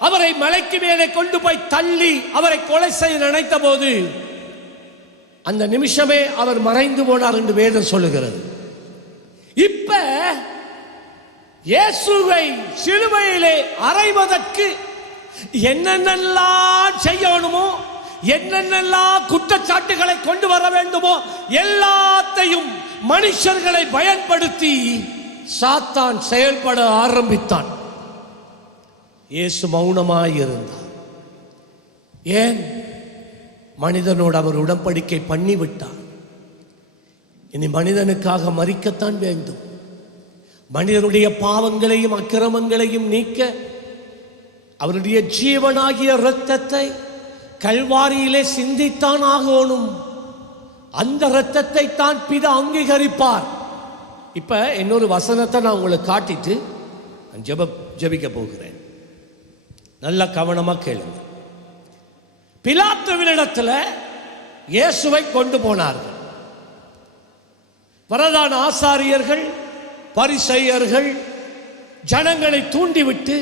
அவரை மலைக்கு மேலே கொண்டு போய் தள்ளி அவரை கொலை செய்ய நினைத்த போது அந்த நிமிஷமே அவர் மறைந்து போனார் என்று வேதம் சொல்லுகிறது. இப்ப இயேசுவை சிலுவையிலே அறைவதற்கு என்னென்னலாம் செய்யணுமோ, என்னென்னலாம் குற்றச்சாட்டுகளை கொண்டு வர வேண்டுமோ எல்லாத்தையும் மனுஷர்களை பயன்படுத்தி சாத்தான் செயல்பட ஆரம்பித்தான். இயேசு மௌனமாய் இருந்தார். ஏன்? மனிதனோடு அவர் உடன்படிக்கை பண்ணிவிட்டார். இனி மனிதனுக்காக மரிக்கத்தான் வேண்டும். மனிதனுடைய பாவங்களையும் அக்கிரமங்களையும் நீக்க அவருடைய ஜீவனாகிய இரத்தத்தை கல்வாரியிலே சிந்தித்தான் ஆகணும். அந்த இரத்தத்தை தான் பிதா அங்கீகரிப்பார். இப்ப இன்னொரு வசனத்தை நான் உங்களுக்கு காட்டிட்டு ஜெபிக்க போகிறேன். நல்ல கவனமா கேளுங்க. பிலாத்துவினிடத்துல இயேசுவை கொண்டு போனார்கள். பிரதான ஆசாரியர்கள், பரிசேயர்கள் ஜனங்களை தூண்டிவிட்டு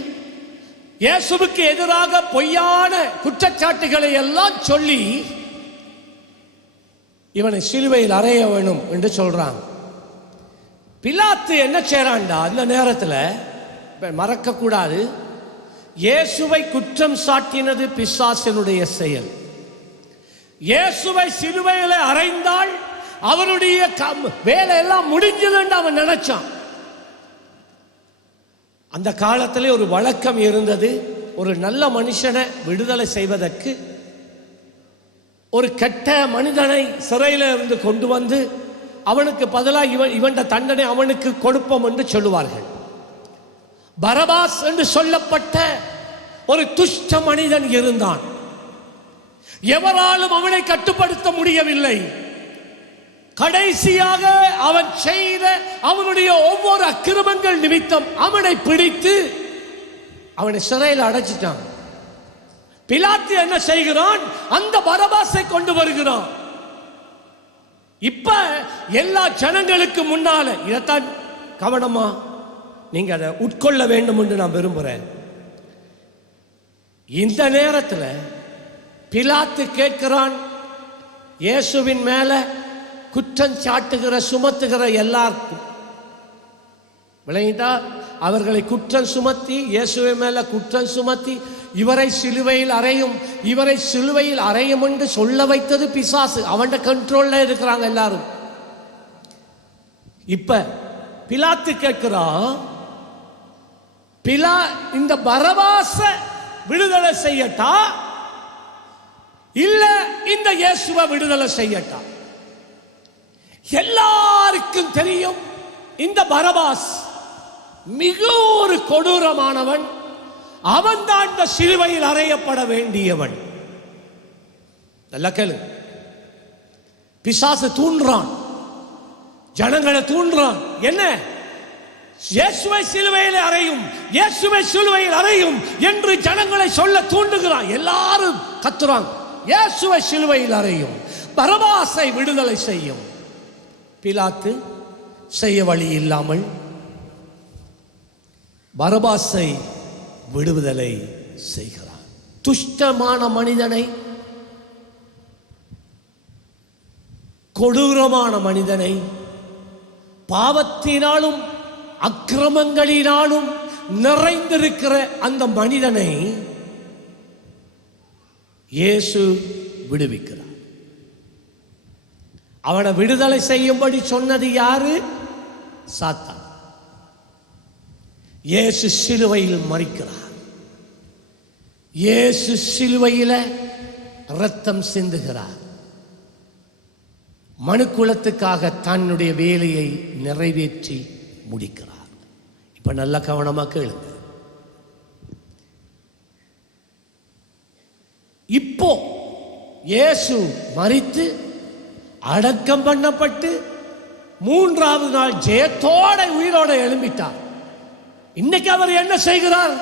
இயேசுவுக்கு எதிராக பொய்யான குற்றச்சாட்டுகளை எல்லாம் சொல்லி இவனை சிலுவையில் அறைய வேணும் என்று சொல்றாங்க. பிலாத்து என்ன செய்றான்டா, அந்த நேரத்தில் மறக்க கூடாது, இயேசுவை குற்றம் சாட்டினது பிசாசினுடைய செயல். இயேசுவை சிலுவையில் அறைந்தால் அவனுடைய வேலை எல்லாம் முடிஞ்சதுன்னு அவன் நினைச்சான். அந்த காலத்திலே ஒரு வழக்கம் இருந்தது. ஒரு நல்ல மனுஷனை விடுதலை செய்வதற்கு ஒரு கெட்ட மனிதனை சிறையில் இருந்து கொண்டு வந்து அவனுக்கு பதிலாக இவன் தண்டனை அவனுக்கு கொடுப்போம் என்று சொல்லுவார்கள். பரபாஸ் என்று சொல்லப்பட்ட ஒரு துஷ்ட மனிதன் இருந்தான். எவராலும் அவனை கட்டுப்படுத்த முடியவில்லை. கடைசியாக அவன் செய்த அவனுடைய ஒவ்வொரு அக்கிரமங்கள் நிமித்தம் அவனை பிடித்து அவனை சிறையில் அடைச்சிட்டான். பிலாத்து என்ன செய்கிறான்? அந்த பரபாசை கொண்டு வருகிறான். இப்ப எல்லா ஜனங்களுக்கு முன்னால இதைத்தான் கவனமா நீங்க அதை உட்கொள்ள வேண்டும் என்று நான் விரும்புறேன். இந்த நேரத்தில் பிலாத்து கேட்கிறான், இயேசுவின் மேல குற்றம் சாட்டுகிற சுமத்துகிற எல்லாருக்கும் விளங்கிட்டா அவர்களை குற்றம் சுமத்தி, இயேசுவை மேல குற்றம் சுமத்தி, இவரை சிலுவையில் அறையும், இவரை சிலுவையில் அறையும் என்று சொல்ல வைத்தது பிசாசு. அவன் கண்ட்ரோல்ல இருக்கிறாங்க எல்லாரும். இப்ப பிலாத்து கேட்கிறான், இந்த பரபாச விடுதலை செய்யட்டா இல்ல இந்த இயேசுவை விடுதலை செய்யட்டா? எல்லாருக்கும் தெரியும் இந்த பரபாஸ் மிக ஒரு கொடூரமானவன். அவன் தான் இந்த சிலுவையில் அறையப்பட வேண்டியவன். நல்ல கேளு. பிசாசு தூண்டுறான், ஜனங்களை தூண்டுறான். என்ன? இயேசுவை சிலுவையில் அறையும், இயேசுவை சிலுவையில் அறையும் என்று ஜனங்களை சொல்ல தூண்டுகிறான். எல்லாரும் கத்துறாங்க, இயேசுவை சிலுவையில் அறையும், பரபாசை விடுதலை செய்யும். பிலாத்து செய்ய வழி இல்லாமல் பரபாசை விடுதலை செய்கிறார். துஷ்டமான மனிதனை, கொடூரமான மனிதனை, பாவத்தினாலும் அக்கிரமங்களினாலும் நிறைந்திருக்கிற அந்த மனிதனை இயேசு விடுவிக்கிறார். அவனை விடுதலை செய்யும்படி சொன்னது யாரு? சாத்தான். இயேசு சிலுவையில் மரிக்கிறார். இயேசு சிலுவையில இரத்தம் சிந்துகிறார். மனுக்குலத்துக்காக தன்னுடைய வேலையை நிறைவேற்றி முடிக்கிறார். இப்ப நல்ல கவனமா கேளுங்க. இப்போ இயேசு மரித்து அடக்கம் பண்ணப்பட்டு 3வது நாள் ஜெயத்தோட உயிரோட எழும்பிட்டார். இன்னைக்கு அவர் என்ன செய்கிறார்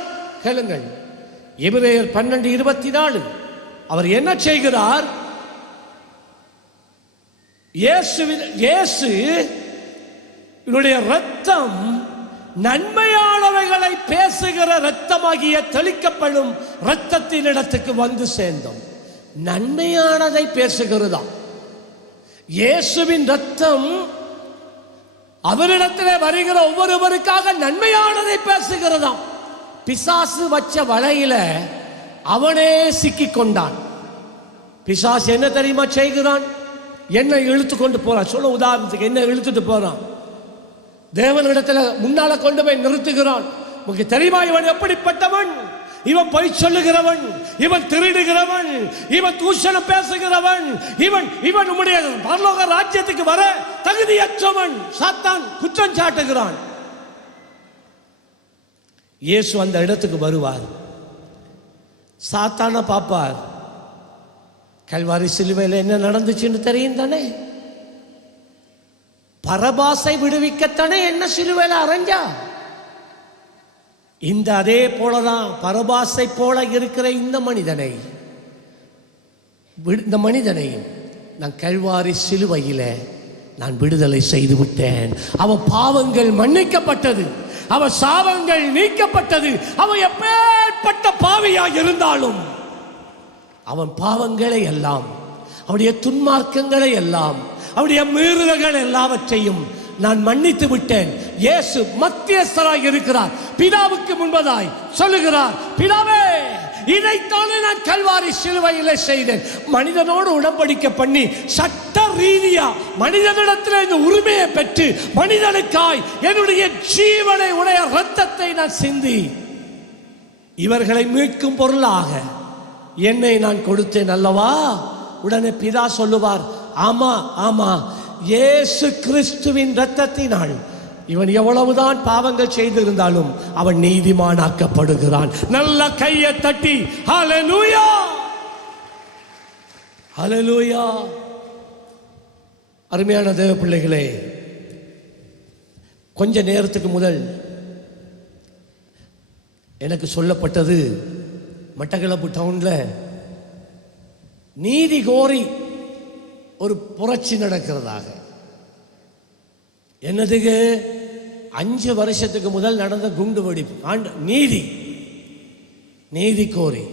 கேளுங்கள். எபிரேயர் 12:24 அவர் என்ன செய்கிறார்? இயேசு இவருடைய ரத்தம் நன்மையானவைகளை பேசுகிற ரத்தமாகிய தெளிக்கப்படும் ரத்தத்தின் இடத்துக்கு வந்து சேர்ந்தோம். நன்மையானதை பேசுகிறதா? இயேசுவின் ரத்தம் அவரிடத்திலே வருகிற ஒவ்வொருவருக்காக நன்மையானதை பேசுகிறதாம். பிசாசு வச்ச வலையில அவனே சிக்கிக் கொண்டான். பிசாசு என்ன தெரியுமா செய்கிறான்? என்ன இழுத்து கொண்டு போறான். சொல்ல உதாரணத்துக்கு என்ன இழுத்துட்டு போறான்? தேவனிடத்துல முன்னால கொண்டு போய் நிறுத்துகிறான். உங்களுக்கு தெரியுமா இவன் எப்படிப்பட்டவன்? இவன் பொய் சொல்லுகிறவன், இவன் திருடுகிறவன், இவன் தூஷணம் பேசுகிறவன், இவன் உம்முடைய பரலோக ராஜ்யத்துக்கு வர தகுதியற்றவன். சாத்தான் குற்றம் சாட்டுகிறான். இயேசு அந்த இடத்துக்கு வருவார். சாத்தான பாப்பார். கல்வாரி சிலுவையில் என்ன நடந்துச்சுன்னு தெரியும் தானே? பரபாசை விடுவிக்கத்தானே என்ன சிலுவையில் அரைஞ்சா. இந்த அதே போலதான் பரபாசை போல இருக்கிற இந்த மனிதனை நான் கல்வாரி சிலுவையில நான் விடுதலை செய்து விட்டேன். அவன் பாவங்கள் மன்னிக்கப்பட்டது, அவன் சாபங்கள் நீக்கப்பட்டது. அவன் எப்பேற்பட்ட பாவியாக இருந்தாலும் அவன் பாவங்களை எல்லாம், அவனுடைய துன்மார்க்கங்களை எல்லாம், அவனுடைய மீறுதல்கள் எல்லாவற்றையும் நான் மன்னித்து விட்டேன். இயேசு மத்தியஸ்தராய் இருக்கிறார். பிதாவுக்கு முன்பதாய் சொல்லுகிறார், பிதாவே இதைத்தானே நான் கல்வாரி சிலுவையிலே செய்தேன். மனிதனோடு உடன்படிக்கை பண்ணி சட்ட ரீதியா மனிதனிடத்தில் இந்த உரிமையை பெற்று மனிதனுக்காய் என்னுடைய ஜீவனை உடைய ரத்தத்தை நான் சிந்தி இவர்களை மீட்கும் பொருளாக என்னை நான் கொடுத்தேன் அல்லவா? உடனே பிதா சொல்லுவார், ஆமா ஆமா, இயேசு கிறிஸ்துவின் இரத்தத்தினால் இவன் எவ்வளவுதான் பாவங்கள் செய்திருந்தாலும் அவன் நீதிமானாக்கப்படுகிறான். நல்ல கையை தட்டி ஹல்லேலூயா, ஹல்லேலூயா. அருமையான தேவ பிள்ளைகளே, கொஞ்ச நேரத்துக்கு முதல் எனக்கு சொல்லப்பட்டது மட்டக்களப்பு டவுன்ல நீதி கோரி ஒரு புரட்சி நடக்கிறதாக. என்னதுக்கு? 5 வருஷத்துக்கு முதல் நடந்த குண்டு வெடிப்பு நீதி கோரி.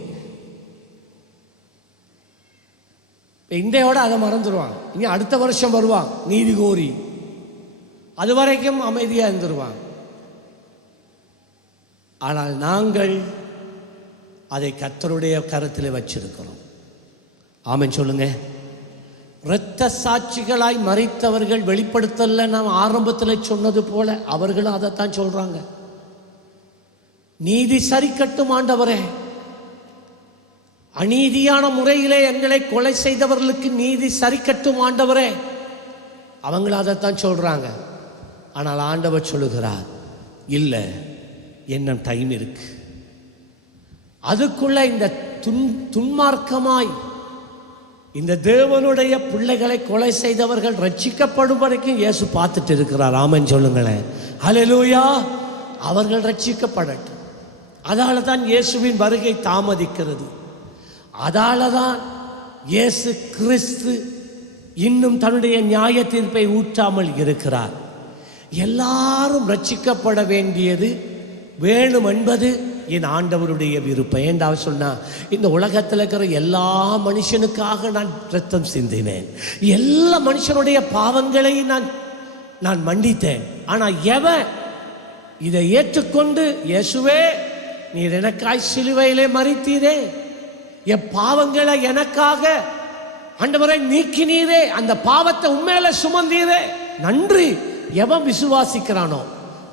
இன்றையோட அதை மறந்துடுவாங்க. இனி அடுத்த வருஷம் வருவாங்க நீதி கோரி. அது வரைக்கும் அமைதியா இருந்துருவாங்க. ஆனால் நாங்கள் அதை கர்த்தருடைய கரத்தில் வச்சிருக்கிறோம். ஆமென் சொல்லுங்க. இரத்த சாட்சிகளாய் மரித்தவர்கள் வெளிப்படுத்தல, நாம் ஆரம்பத்தில் சொன்னது போல அவர்களும் அதைத்தான் சொல்றாங்க. நீதி சரிக்கட்டும் ஆண்டவரே, அநீதியான முறையிலே எங்களை கொலை செய்தவர்களுக்கு நீதி சரிக்கட்டும் ஆண்டவரே, அவங்களும் அதைத்தான் சொல்றாங்க. ஆனால் ஆண்டவர் சொல்லுகிறார், இல்லை, இன்னும் டைம் இருக்கு. அதுக்குள்ள இந்த துன்மார்க்கமாய் இந்த தேவனுடைய பிள்ளைகளை கொலை செய்தவர்கள் ரட்சிக்கப்படும் வரைக்கும் இயேசு பார்த்துட்டு இருக்கிறார். ஆமென் சொல்லுங்களேன். ஹல்லேலூயா. அவர்கள் ரட்சிக்கப்படட்டும். அதால தான் இயேசுவின் வருகை தாமதிக்கிறது. அதால தான் இயேசு கிறிஸ்து இன்னும் தன்னுடைய நியாய தீர்ப்பை ஊற்றாமல் இருக்கிறார். எல்லாரும் ரட்சிக்கப்பட வேண்டியது வேணும் என்பது என் ஆண்டவருடைய விருப்பம். ஏண்டாவ சொன்னா, இந்த உலகத்தில் இருக்கிற எல்லா மனுஷனுக்காக நான் ரத்தம் சிந்தினேன், எல்லா மனுஷனுடைய பாவங்களையும் நான் மன்னித்தேன். ஆனால் எவன் இதை ஏற்றுக்கொண்டு, இயேசுவே நீர் எனக்காய் சிலுவையிலே மரித்தீரே, என் பாவங்களை எனக்காக ஆண்டவரை நீக்கினீரே, அந்த பாவத்தை உண்மையில சுமந்தீரே, நன்றி, எவன் விசுவாசிக்கிறானோ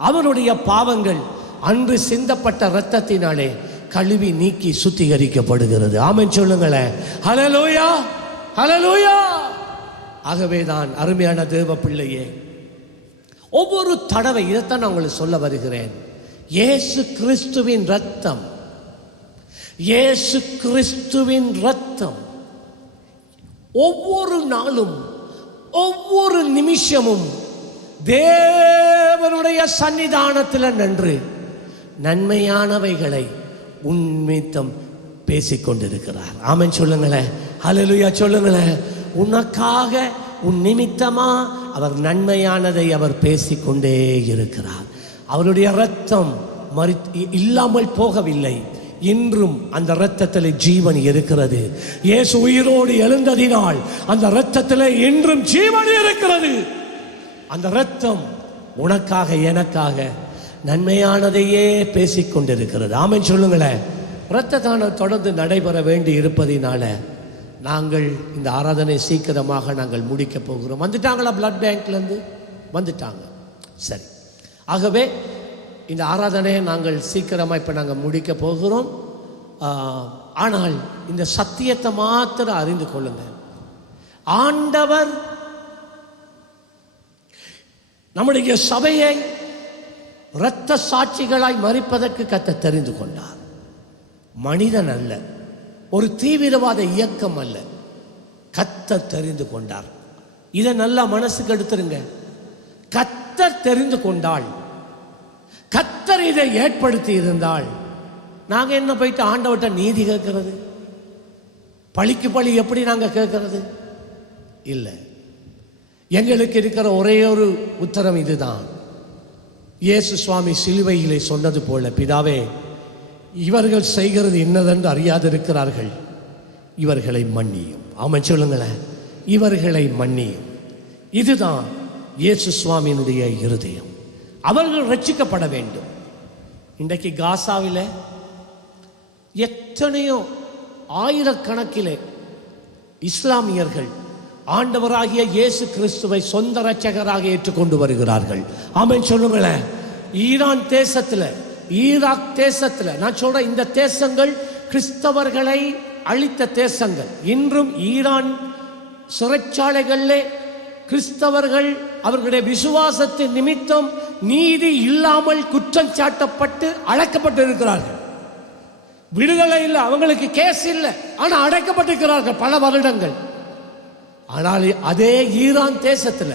அவனுடைய பாவங்கள் அன்று சிந்தப்பட்ட இரத்தத்தினாலே கழுவி நீக்கி சுத்திகரிக்கப்படுகிறது. ஆமென் சொல்லுங்களேன். ஹல்லேலூயா, ஹல்லேலூயா. ஆகவேதான் அருமையான தேவ பிள்ளையே, ஒவ்வொரு தடவை இதைத்தான் நான் உங்களுக்கு சொல்ல வருகிறேன். இயேசு கிறிஸ்துவின் ரத்தம், இயேசு கிறிஸ்துவின் ரத்தம் ஒவ்வொரு நாளும் ஒவ்வொரு நிமிஷமும் தேவனுடைய சன்னிதானத்தில் நின்று நன்மையானவைகளை உன்னிமித்தம் பேசிக்கொண்டிருக்கிறார். ஆமென் சொல்லுங்களேன். ஹல்லேலூயா சொல்லுங்களேன். உனக்காக உன் நிமித்தமா அவர் நன்மையானதை அவர் பேசிக்கொண்டே இருக்கிறார். அவருடைய இரத்தம் இல்லாமல் போகவில்லை. இன்றும் அந்த இரத்தத்தில் ஜீவன் இருக்கிறது. இயேசு உயிரோடு எழுந்ததினால் அந்த இரத்தத்தில் இன்றும் ஜீவன் இருக்கிறது. அந்த இரத்தம் உனக்காக எனக்காக நன்மையானதையே பேசிக்கொண்டிருக்கிறது. ஆமென் சொல்லுங்களேன். இரத்த தானம் தொடர்ந்து நடைபெற வேண்டி இருப்பதினால நாங்கள் இந்த ஆராதனை சீக்கிரமாக நாங்கள் முடிக்க போகிறோம். வந்துட்டாங்களா? பிளட் பேங்க்லேருந்து வந்துட்டாங்க. சரி, ஆகவே இந்த ஆராதனையை நாங்கள் சீக்கிரமாக இப்போ நாங்கள் முடிக்க போகிறோம். ஆனால் இந்த சத்தியத்தை மாத்திரம் அறிந்து கொள்ளுங்கள். ஆண்டவர் நம்முடைய சபையை இரத்த சாட்சிகளாய் மரிப்பதற்கு கர்த்தர் தெரிந்து கொண்டார். மனிதன் அல்ல, ஒரு தீவிரவாத இயக்கம் அல்ல, கர்த்தர் தெரிந்து கொண்டார். இதை நல்லா மனசுக்கு எடுத்துருங்க. கர்த்தர் தெரிந்து கொண்டால், கர்த்தர் இதை ஏற்படுத்தி இருந்தால், நாங்கள் என்ன போயிட்டு ஆண்டவர்கிட்ட நீதி கேட்கறது? பழிக்கு பழி எப்படி நாங்கள் கேட்கறது? இல்லை. எங்களுக்கு இருக்கிற ஒரே ஒரு உத்தரம் இதுதான். இயேசு சுவாமி சிலுவையிலே சொன்னது போல, பிதாவே, இவர்கள் செய்கிறது இன்னதென்று அறியாதிருக்கிறார்கள், இவர்களை மன்னியும். ஆமென் சொல்லுங்களேன். இவர்களை மன்னியும். இதுதான் இயேசு சுவாமியினுடைய இருதயம். அவர்கள் ரட்சிக்கப்பட வேண்டும். இன்றைக்கு காசாவில் எத்தனையோ ஆயிரக்கணக்கிலே இஸ்லாமியர்கள் ஆண்டவராகிய இயேசு கிறிஸ்துவை சொந்த இரட்சகராக ஏற்றுக்கொண்டு வருகிறார்கள். ஆமென் சொல்லுங்களேன். ஈரான் தேசத்தில், ஈராக் தேசத்தில், நான் சொல்றேன், இந்த தேசங்கள் கிறிஸ்தவர்களை அழித்த தேசங்கள். இன்றும் ஈரான் சிறைச்சாலைகளிலே கிறிஸ்தவர்கள் அவர்களுடைய விசுவாசத்தின் நிமித்தம் நீதி இல்லாமல் குற்றம் சாட்டப்பட்டு அழைக்கப்பட்டு இருக்கிறார்கள். விடுதலை இல்லை, அவங்களுக்கு கேஸ் இல்லை, ஆனால் அடைக்கப்பட்டிருக்கிறார்கள் பல வருடங்கள். ஆனால் அதே ஈரான் தேசத்தில்,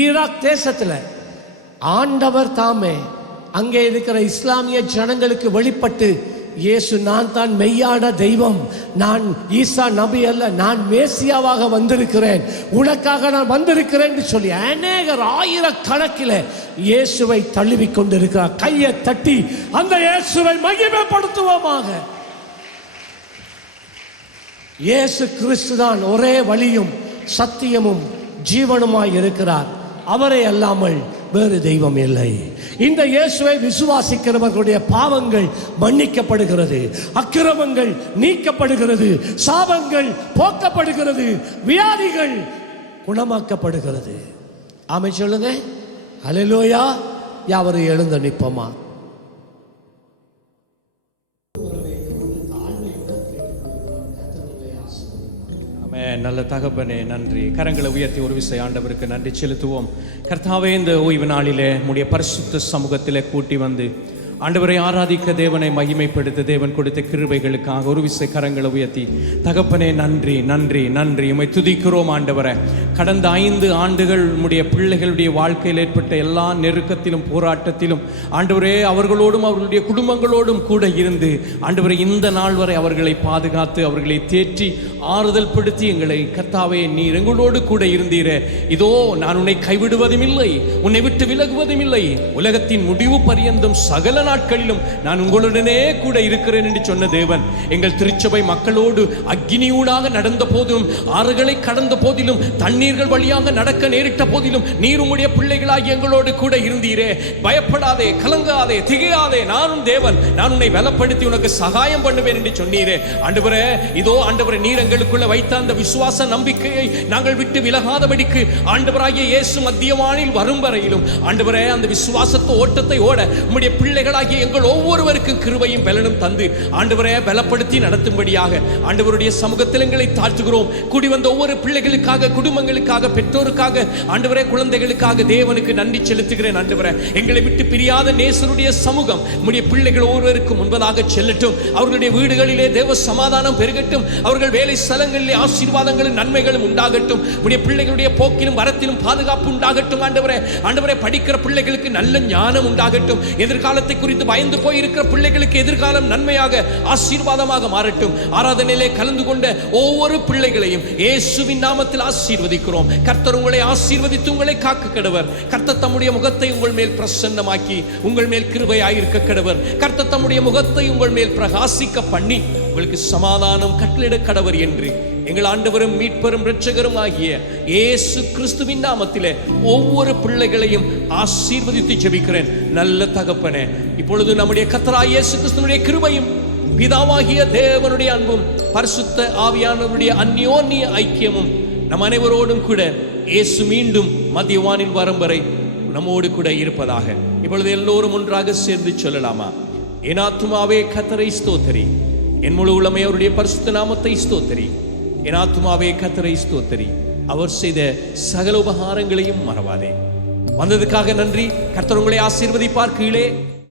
ஈராக் தேசத்தில் ஆண்டவர் தாமே அங்கே இருக்கிற இஸ்லாமிய ஜனங்களுக்கு வெளிப்பட்டு, இயேசு நான் தான் மெய்யான தெய்வம், நான் ஈசா நபி அல்ல, நான் மேசியாவாக வந்திருக்கிறேன், உனக்காக நான் வந்திருக்கிறேன் என்று சொல்லி அநேகர் ஆயிரக்கணக்கில் இயேசுவை தழுவி கொண்டிருக்கிறார். கையை தட்டி அந்த இயேசுவை மகிமைப்படுத்துவோமாக. இயேசு கிறிஸ்து தான் ஒரே வழியும் சத்தியமும் ஜீவனுமாய் இருக்கிறார். அவரை அல்லாமல் வேறு தெய்வம் இல்லை. இந்த இயேசுவை விசுவாசிக்கிறவர்களுடைய பாவங்கள் மன்னிக்கப்படுகிறது, அக்கிரமங்கள் நீக்கப்படுகிறது, சாபங்கள் போக்கப்படுகிறது, வியாதிகள் குணமாக்கப்படுகிறது. ஆமென் சொல்லுங்க. அல்லேலூயா. யாவரும் எழுந்து நிற்போமா? நல்ல தகப்பனே, நன்றி. கரங்களை உயர்த்தி ஒரு விசை ஆண்டவருக்கு நன்றி செலுத்துவோம். கர்த்தாவே, இந்த ஓய்வு நாளிலே உம்முடைய பரிசுத்த சமூகத்திலே கூட்டி வந்து ஆண்டவரை ஆராதிக்க, தேவனை மகிமைப்படுத்த தேவன் கொடுத்த கிருபைகளுக்காக ஒரு விசை கரங்களை உயர்த்தி தகப்பனே நன்றி நன்றி நன்றி உம்மை துதிக்கிறோம். ஆண்டவரை, கடந்த 5 ஆண்டுகள் உம்முடைய பிள்ளைகளுடைய வாழ்க்கையில் ஏற்பட்ட எல்லா நெருக்கத்திலும் போராட்டத்திலும் ஆண்டவரே அவர்களோடும் அவர்களுடைய குடும்பங்களோடும் கூட இருந்து ஆண்டவரை இந்த நாள் வரை அவர்களை பாதுகாத்து அவர்களை தேற்றி ஆறுதல் படுத்தி எங்களை கர்த்தாவே நீர் எங்களோடு கூட இருந்தீரே. இதோ நான் உன்னை கைவிடுவதும் இல்லை, உன்னை விட்டு விலகுவதும் இல்லை, உலகத்தின் முடிவு பரியந்தம் சகல நாட்களிலும் நான் உங்களுடனே கூட இருக்கிறேன் என்று சொன்ன தேவன், எங்கள் திருச்சபை மக்களோடு அக்கினியூடாக நடந்த போதிலும், ஆறுகளை கடந்த போதிலும், தண்ணீர்கள் வழியாக நடக்க நேரிட்ட போதிலும் நீர் உம்முடைய பிள்ளைகளாகி எங்களோடு கூட இருந்தீரே. பயப்படாதே, கலங்காதே, திகையாதே, நானும் தேவன், நான் உன்னை பலப்படுத்தி உனக்கு சகாயம் பண்ணுவேன் என்று சொன்னீரே. ஆண்டவரே, இதோ ஆண்டவரே நீர் எங்களுக்குள்ள வைத்த அந்த விசுவாச நம்பிக்கையை நாங்கள் விட்டு விலகாதபடிக்கு ஆண்டவராகிய இயேசு மத்தியவானில் வரும் வரையிலும் ஆண்டவரே அந்த விசுவாசத்தை ஓட்டத்தை ஓட உம்முடைய பிள்ளைகளாகிய எங்கள் ஒவ்வொருவருக்கும் கிருபையும் பலனும் தந்து ஆண்டவரே பலப்படுத்தி நடத்தும்படியாக ஆண்டவருடைய சமூகத்தில் எங்களை தாழ்த்துகிறோம். கூடி வந்த ஒவ்வொரு பிள்ளைகளுக்காக, குடும்பங்களுக்காக, பெற்றோருக்காக, ஆண்டவரே குழந்தைகளுக்காக தேவனுக்கு நன்றி செலுத்துகிறேன். ஆண்டவரே, எங்களை விட்டு பிரியாத நேசருடைய சமூகம் உம்முடைய பிள்ளைகள் ஒவ்வொருவருக்கும் முன்பதாக செல்லட்டும். அவர்களுடைய வீடுகளிலே தேவ சமாதானம் பெருகட்டும். அவர்கள் வேலை ஸ்தலங்களிலே ஆசீர்வாதங்களும் நன்மைகளும் உண்டாகட்டும். உம்முடைய பிள்ளைகளுடைய போக்கிலும் வரத்திலும் பாதுகாப்பு உண்டாகட்டும். ஆண்டவரே படிக்கிற பிள்ளைகளுக்கு நல்ல ஞானம் உண்டாகட்டும். எதிர்காலத்தை குறித்து பயந்து போயிருக்கிற பிள்ளைகளுக்கு எதிர்காலம் நன்மையாக ஆசீர்வாதமாக மாறட்டும். ஆராதனையிலே கலந்து கொண்ட ஒவ்வொரு பிள்ளைகளையும் இயேசுவின் நாமத்தில் ஆசீர்வதிக்கிறோம். கர்த்தர் உங்களை ஆசீர்வதித்து உங்களை காக்க கடவர். கர்த்தர் தம்முடைய முகத்தை உங்கள் மேல் பிரசன்னமாக்கி உங்கள் மேல் கிருபையாயிருக்க கடவர். கர்த்தர் தம்முடைய முகத்தை உங்கள் மேல் பிரகாசிக்க பண்ணி உங்களுக்கு சமாதானம் கட்டளிட கடவர் என்று எங்கள் ஆண்டவரும் மீட்பரும் இரட்சகரும் ஆகிய இயேசு கிறிஸ்துவின் நாமத்திலே ஒவ்வொரு பிள்ளைகளையும் ஆசீர்வதித்து ஜெபிக்கிறேன். நல்ல தகப்பனே, இப்பொழுது நம்முடைய கர்த்தராகிய இயேசு கிறிஸ்துவினுடைய கிருபையும் பிதாவாகிய தேவனுடைய அன்பும் பரிசுத்த ஆவியானவருடைய அந்யோன்ய ஐக்கியமும் நம் அனைவரோடும் கூட இயேசு மீண்டும் மத்தியவானில் வரும் வரை நம்மோடு கூட இருப்பதாக. இப்பொழுது எல்லோரும் ஒன்றாக சேர்ந்து சொல்லலாமா? என் ஆத்துமாவே கர்த்தரை ஸ்தோத்திரி, என் முழு உள்ளமே அவருடைய பரிசுத்த நாமத்தை ஸ்தோத்திரி. என் ஆத்துமாவே கர்த்தரை ஸ்தோத்திரி, அவர் செய்த சகல உபகாரங்களையும் மறவாதே. வந்ததுக்காக நன்றி. கர்த்தர் உங்களை ஆசீர்வதிப்பார். கீழே